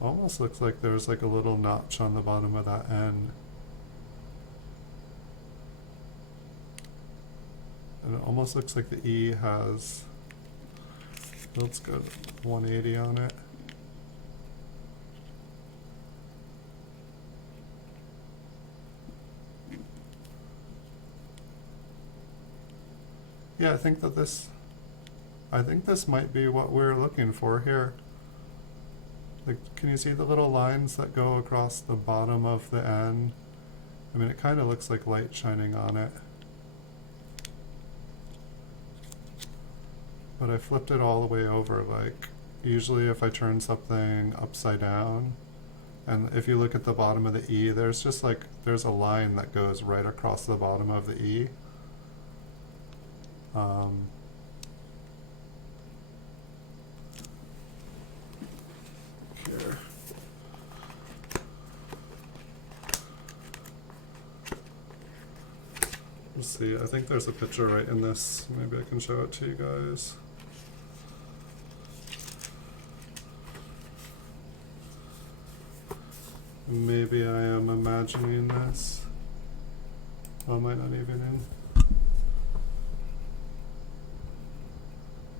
Almost looks like there's like a little notch on the bottom of that N. And it almost looks like the E has, let's go 180 on it. Yeah, I think this might be what we're looking for here. Like, can you see the little lines that go across the bottom of the N? I mean, it kind of looks like light shining on it. But I flipped it all the way over. Like, usually if I turn something upside down, and if you look at the bottom of the E, there's just like, there's a line that goes right across the bottom of the E. Here. Let's see, I think there's a picture right in this. Maybe I can show it to you guys. Maybe I am imagining this. Oh, am I not even in?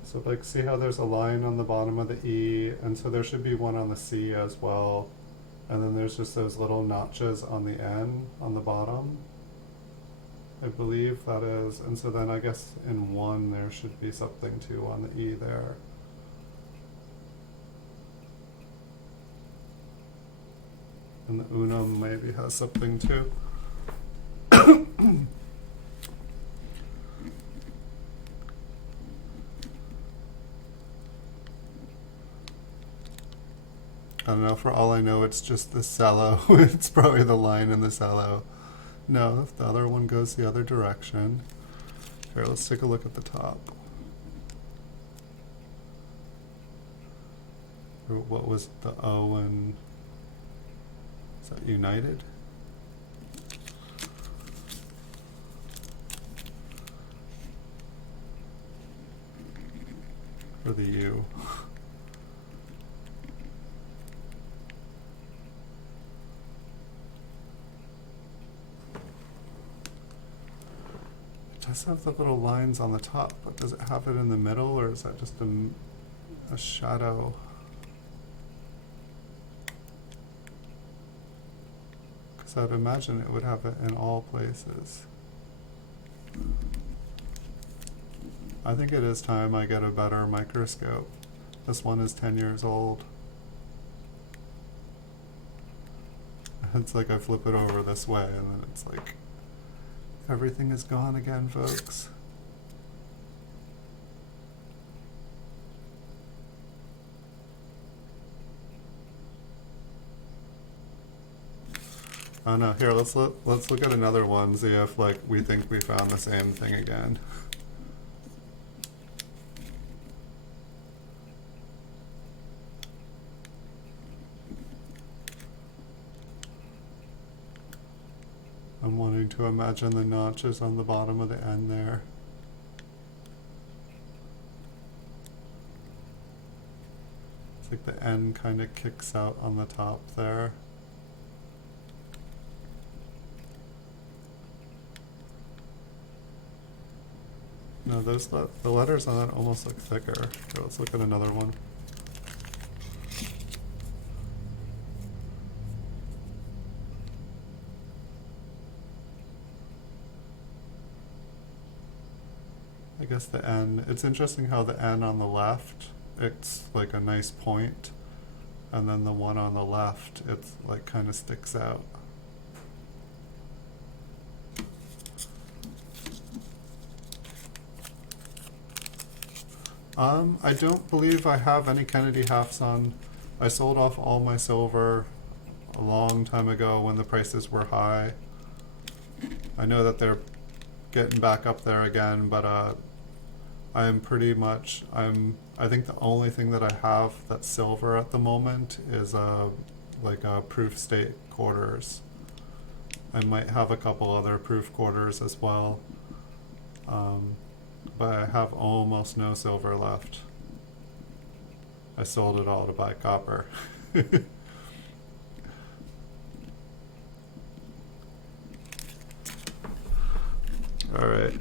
So like, see how there's a line on the bottom of the E, and so there should be one on the C as well. And then there's just those little notches on the N on the bottom. I believe that is, and so then I guess in one there should be something too on the E there. And the unum maybe has something too. I don't know, for all I know it's just the cello. It's probably the line in the cello. No, if the other one goes the other direction. Here, let's take a look at the top. What was the O and, is that United? Or the U? It does have the little lines on the top, but does it have it in the middle, or is that just a shadow? Because I'd imagine it would have it in all places. I think it is time I get a better microscope. This one is 10 years old. It's like I flip it over this way and then it's like, everything is gone again, folks. Oh no, here, let's look at another one, see if like we think we found the same thing again. I'm wanting to imagine the notches on the bottom of the N there. It's like the N kind of kicks out on the top there. No, the letters on that almost look thicker. Here, let's look at another one. I guess the N, it's interesting how the N on the left, it's like a nice point, and then the one on the left, it's like kind of sticks out. I don't believe I have any Kennedy halves on. I sold off all my silver a long time ago when the prices were high. I know that they're getting back up there again, but I think the only thing that I have that's silver at the moment is like proof state quarters. I might have a couple other proof quarters as well. But I have almost no silver left. I sold it all to buy copper. Alright,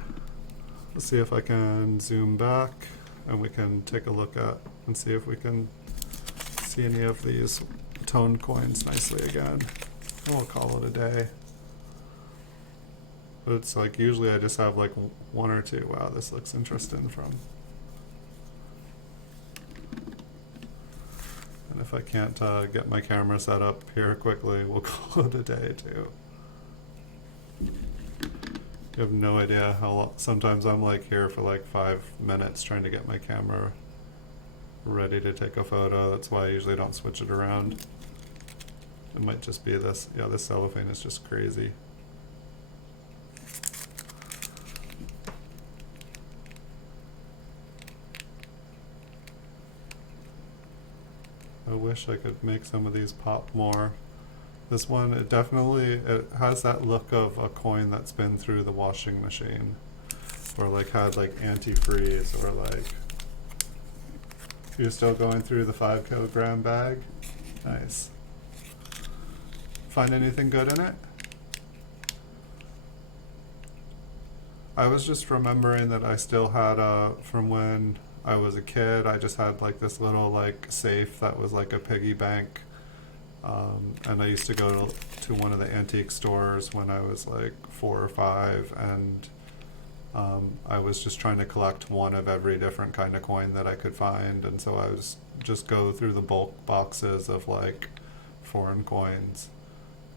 let's see if I can zoom back and we can take a look at and see if we can see any of these toned coins nicely again. And we'll call it a day. But it's like usually I just have like one or two. Wow, this looks interesting from. And if I can't get my camera set up here quickly, we'll call it a day too. You have no idea how long. Sometimes I'm like here for like 5 minutes trying to get my camera ready to take a photo. That's why I usually don't switch it around. It might just be this. Yeah, this cellophane is just crazy. I wish I could make some of these pop more. This one, it has that look of a coin that's been through the washing machine, or like had like antifreeze, or like you're still going through the 5 kilogram bag. Nice. Find anything good in it? I was just remembering that I still had from when I was a kid, I just had like this little like safe that was like a piggy bank. And I used to go to one of the antique stores when I was like 4 or 5, and I was just trying to collect one of every different kind of coin that I could find, and so I was just go through the bulk boxes of like foreign coins,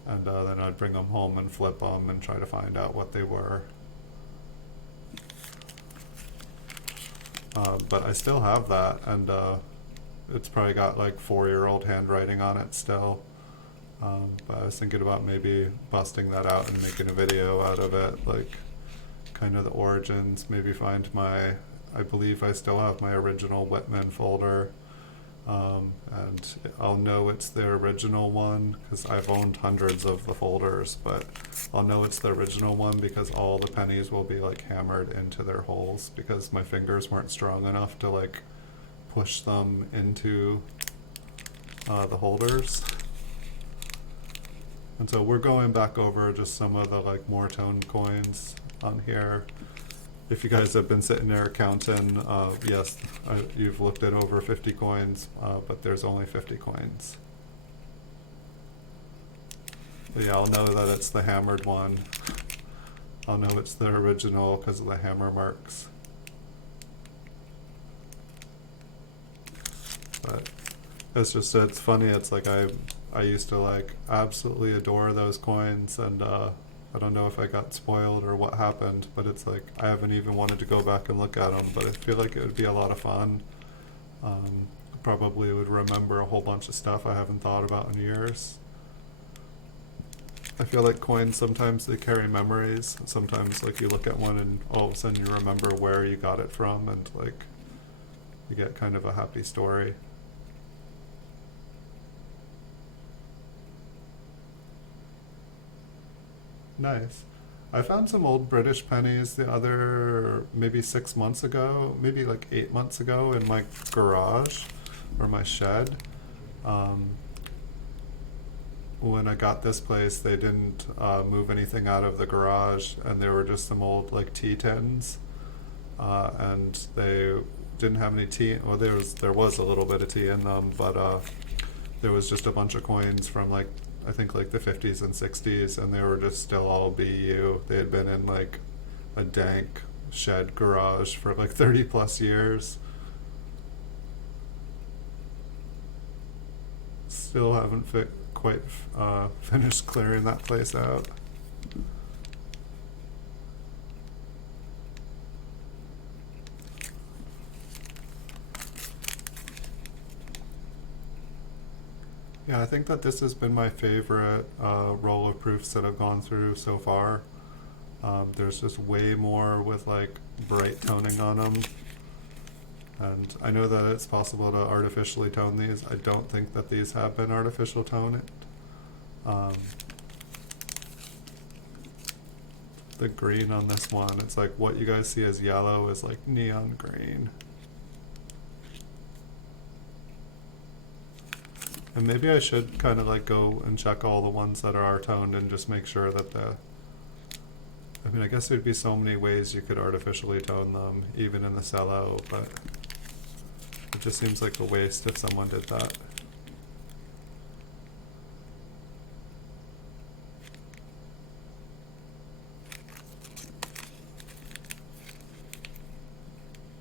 and then I'd bring them home and flip them and try to find out what they were. But I still have that, and it's probably got like 4-year-old handwriting on it still. But I was thinking about maybe busting that out and making a video out of it, like kind of the origins, maybe find I believe I still have my original Whitman folder, and I'll know it's the original one because I've owned hundreds of the folders, but I'll know it's the original one because all the pennies will be like hammered into their holes because my fingers weren't strong enough to like push them into the holders. And so we're going back over just some of the like more toned coins on here. If you guys have been sitting there counting, yes, you've looked at over 50 coins, but there's only 50 coins. But yeah, I'll know that it's the hammered one. I'll know it's the original because of the hammer marks. But it's funny, it's like I used to like absolutely adore those coins, and I don't know if I got spoiled or what happened, but it's like I haven't even wanted to go back and look at them, but I feel like it would be a lot of fun. Probably would remember a whole bunch of stuff I haven't thought about in years. I feel like coins, sometimes they carry memories. Sometimes like you look at one and all of a sudden you remember where you got it from, and like you get kind of a happy story. Nice. I found some old British pennies the other, maybe 6 months ago, maybe like 8 months ago in my garage or my shed. When I got this place, they didn't move anything out of the garage, and they were just some old like tea tins, and they didn't have any tea. Well, there was a little bit of tea in them, but there was just a bunch of coins from like I think like the 50s and 60s, and they were just still all BU. They had been in like a dank shed garage for like 30 plus years. Still haven't quite finished clearing that place out. Yeah, I think that this has been my favorite roll of proofs that I've gone through so far. There's just way more with like bright toning on them. And I know that it's possible to artificially tone these. I don't think that these have been artificial toned. The green on this one, it's like what you guys see as yellow is like neon green. And maybe I should kind of like go and check all the ones that are toned and just make sure that I mean, I guess there'd be so many ways you could artificially tone them, even in the Cello, but it just seems like a waste if someone did that.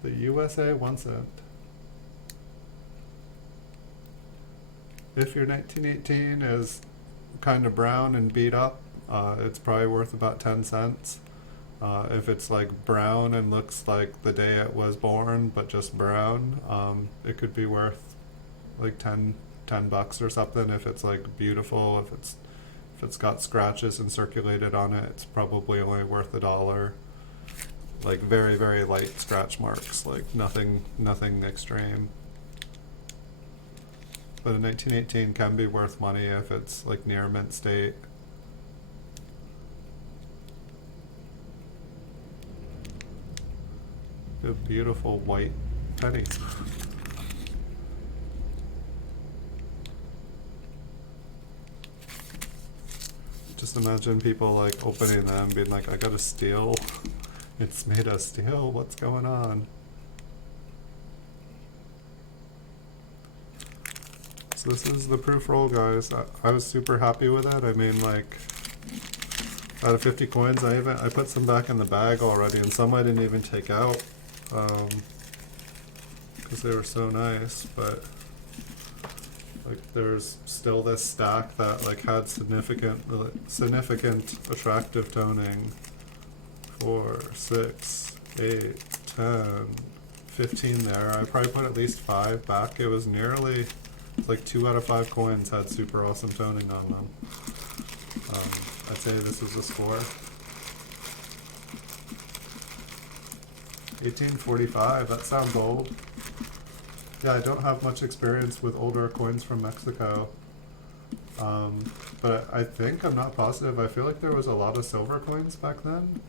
The USA wants it. If your 1918 is kind of brown and beat up, it's probably worth about 10 cents. If it's like brown and looks like the day it was born, but just brown, it could be worth like 10 bucks or something. If it's like beautiful, if it's got scratches and circulated on it, it's probably only worth $1. Like very, very light scratch marks, like nothing extreme. But a 1918 can be worth money if it's like near mint state. A beautiful white penny. Just imagine people like opening them being like, I got a steel. It's made of steel, what's going on? So this is the proof roll, guys. I was super happy with it. I mean, like, out of 50 coins, I put some back in the bag already, and some I didn't even take out, because they were so nice, but like there's still this stack that like had significant attractive toning. 4, 6, 8, 10, 15 there. I probably put at least 5 back. It was nearly like 2 out of 5 coins had super awesome toning on them. I'd say this is a score. 1845, that sounds old. Yeah, I don't have much experience with older coins from Mexico. But I think, I'm not positive, I feel like there was a lot of silver coins back then.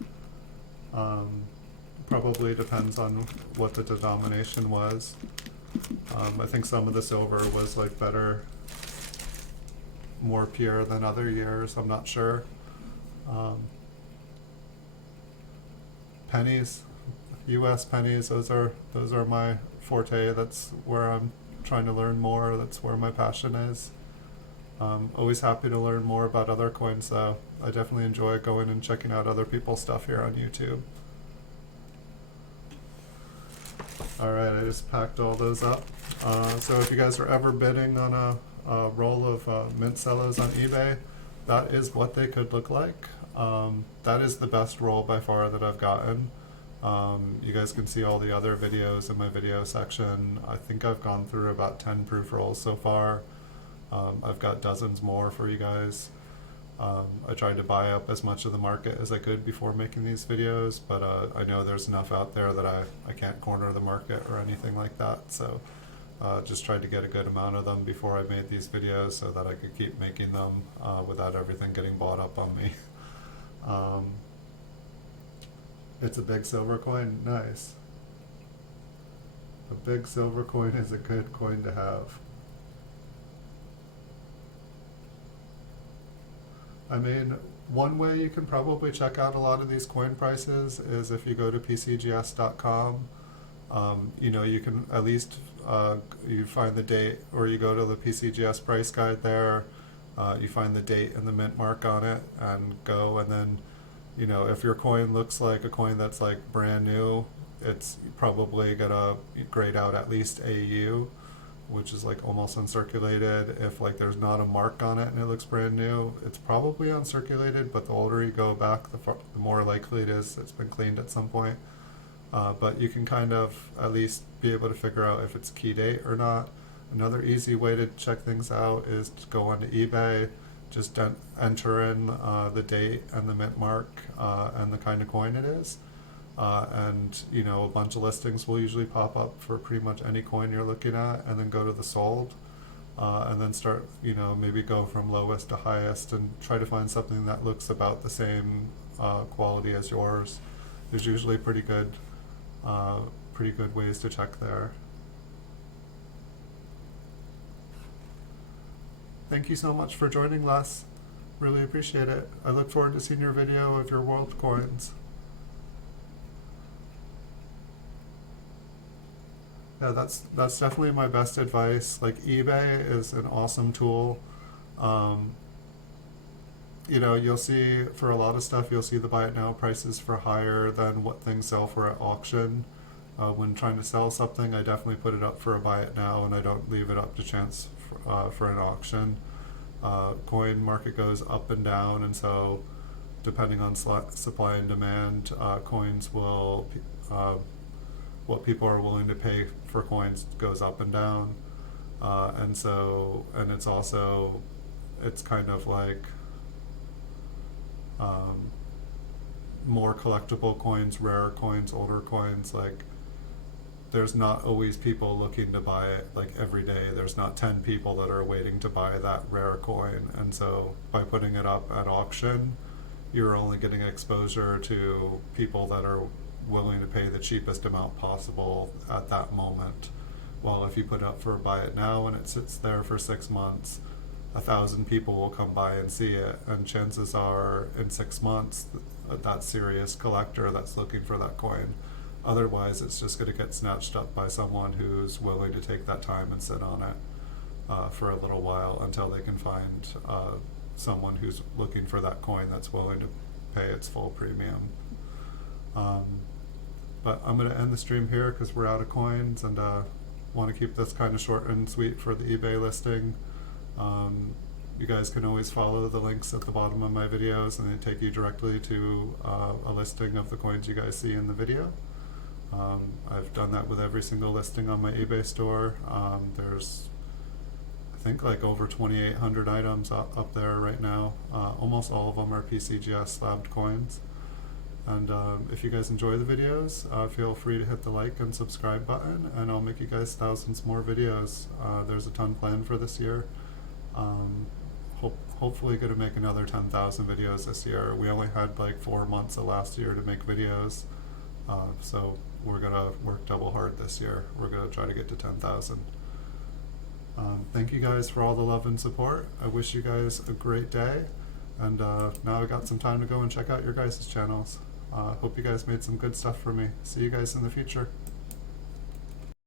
Probably depends on what the denomination was. I think some of the silver was like better, more pure than other years, I'm not sure. Pennies, US pennies, those are my forte. That's where I'm trying to learn more, that's where my passion is. Always happy to learn more about other coins though. I definitely enjoy going and checking out other people's stuff here on YouTube. Alright, I just packed all those up. So if you guys are ever bidding on a roll of mint Cellos on eBay, that is what they could look like. That is the best roll by far that I've gotten. You guys can see all the other videos in my video section. I think I've gone through about 10 proof rolls so far. I've got dozens more for you guys. I tried to buy up as much of the market as I could before making these videos, but I know there's enough out there that I can't corner the market or anything like that, so just tried to get a good amount of them before I made these videos so that I could keep making them without everything getting bought up on me. It's a big silver coin, nice. A big silver coin is a good coin to have. I mean, one way you can probably check out a lot of these coin prices is if you go to PCGS.com. You know, you can at least you find the date, or you go to the PCGS price guide there. You find the date and the mint mark on it, and go. And then, you know, if your coin looks like a coin that's like brand new, it's probably gonna grade out at least AU. which is like almost uncirculated. If like there's not a mark on it and it looks brand new, it's probably uncirculated, but the older you go back, the more likely it is it's been cleaned at some point. But you can kind of at least be able to figure out if it's key date or not. Another easy way to check things out is to go onto eBay, just enter in the date and the mint mark and the kind of coin it is. And you know, a bunch of listings will usually pop up for pretty much any coin you're looking at, and then go to the sold, and then start, you know, maybe go from lowest to highest and try to find something that looks about the same quality as yours. There's usually pretty good ways to check there. Thank you so much for joining, Les. Really appreciate it. I look forward to seeing your video of your world coins. Yeah, that's definitely my best advice. Like, eBay is an awesome tool. You know, you'll see for a lot of stuff, you'll see the buy it now prices for higher than what things sell for at auction. When trying to sell something, I definitely put it up for a buy it now, and I don't leave it up to chance for an auction. Coin market goes up and down, and so depending on supply and demand, coins will what people are willing to pay for coins goes up and down, and it's also, it's kind of like more collectible coins, rarer coins, older coins, like there's not always people looking to buy it like every day. There's not 10 people that are waiting to buy that rare coin, and so by putting it up at auction, you're only getting exposure to people that are willing to pay the cheapest amount possible at that moment. While if you put it up for buy it now and it sits there for 6 months, 1,000 people will come by and see it, and chances are in 6 months that serious collector that's looking for that coin. Otherwise, it's just going to get snatched up by someone who's willing to take that time and sit on it for a little while until they can find someone who's looking for that coin that's willing to pay its full premium. But I'm going to end the stream here because we're out of coins, and want to keep this kind of short and sweet for the eBay listing. You guys can always follow the links at the bottom of my videos, and they take you directly to a listing of the coins you guys see in the video. I've done that with every single listing on my eBay store. There's, I think, like over 2,800 items up there right now. Almost all of them are PCGS slabbed coins. And if you guys enjoy the videos, feel free to hit the like and subscribe button, and I'll make you guys thousands more videos. There's a ton planned for this year. Hopefully going to make another 10,000 videos this year. We only had like 4 months of last year to make videos, so we're going to work double hard this year. We're going to try to get to 10,000. Thank you guys for all the love and support. I wish you guys a great day, and now I got some time to go and check out your guys' channels. Hope you guys made some good stuff for me. See you guys in the future.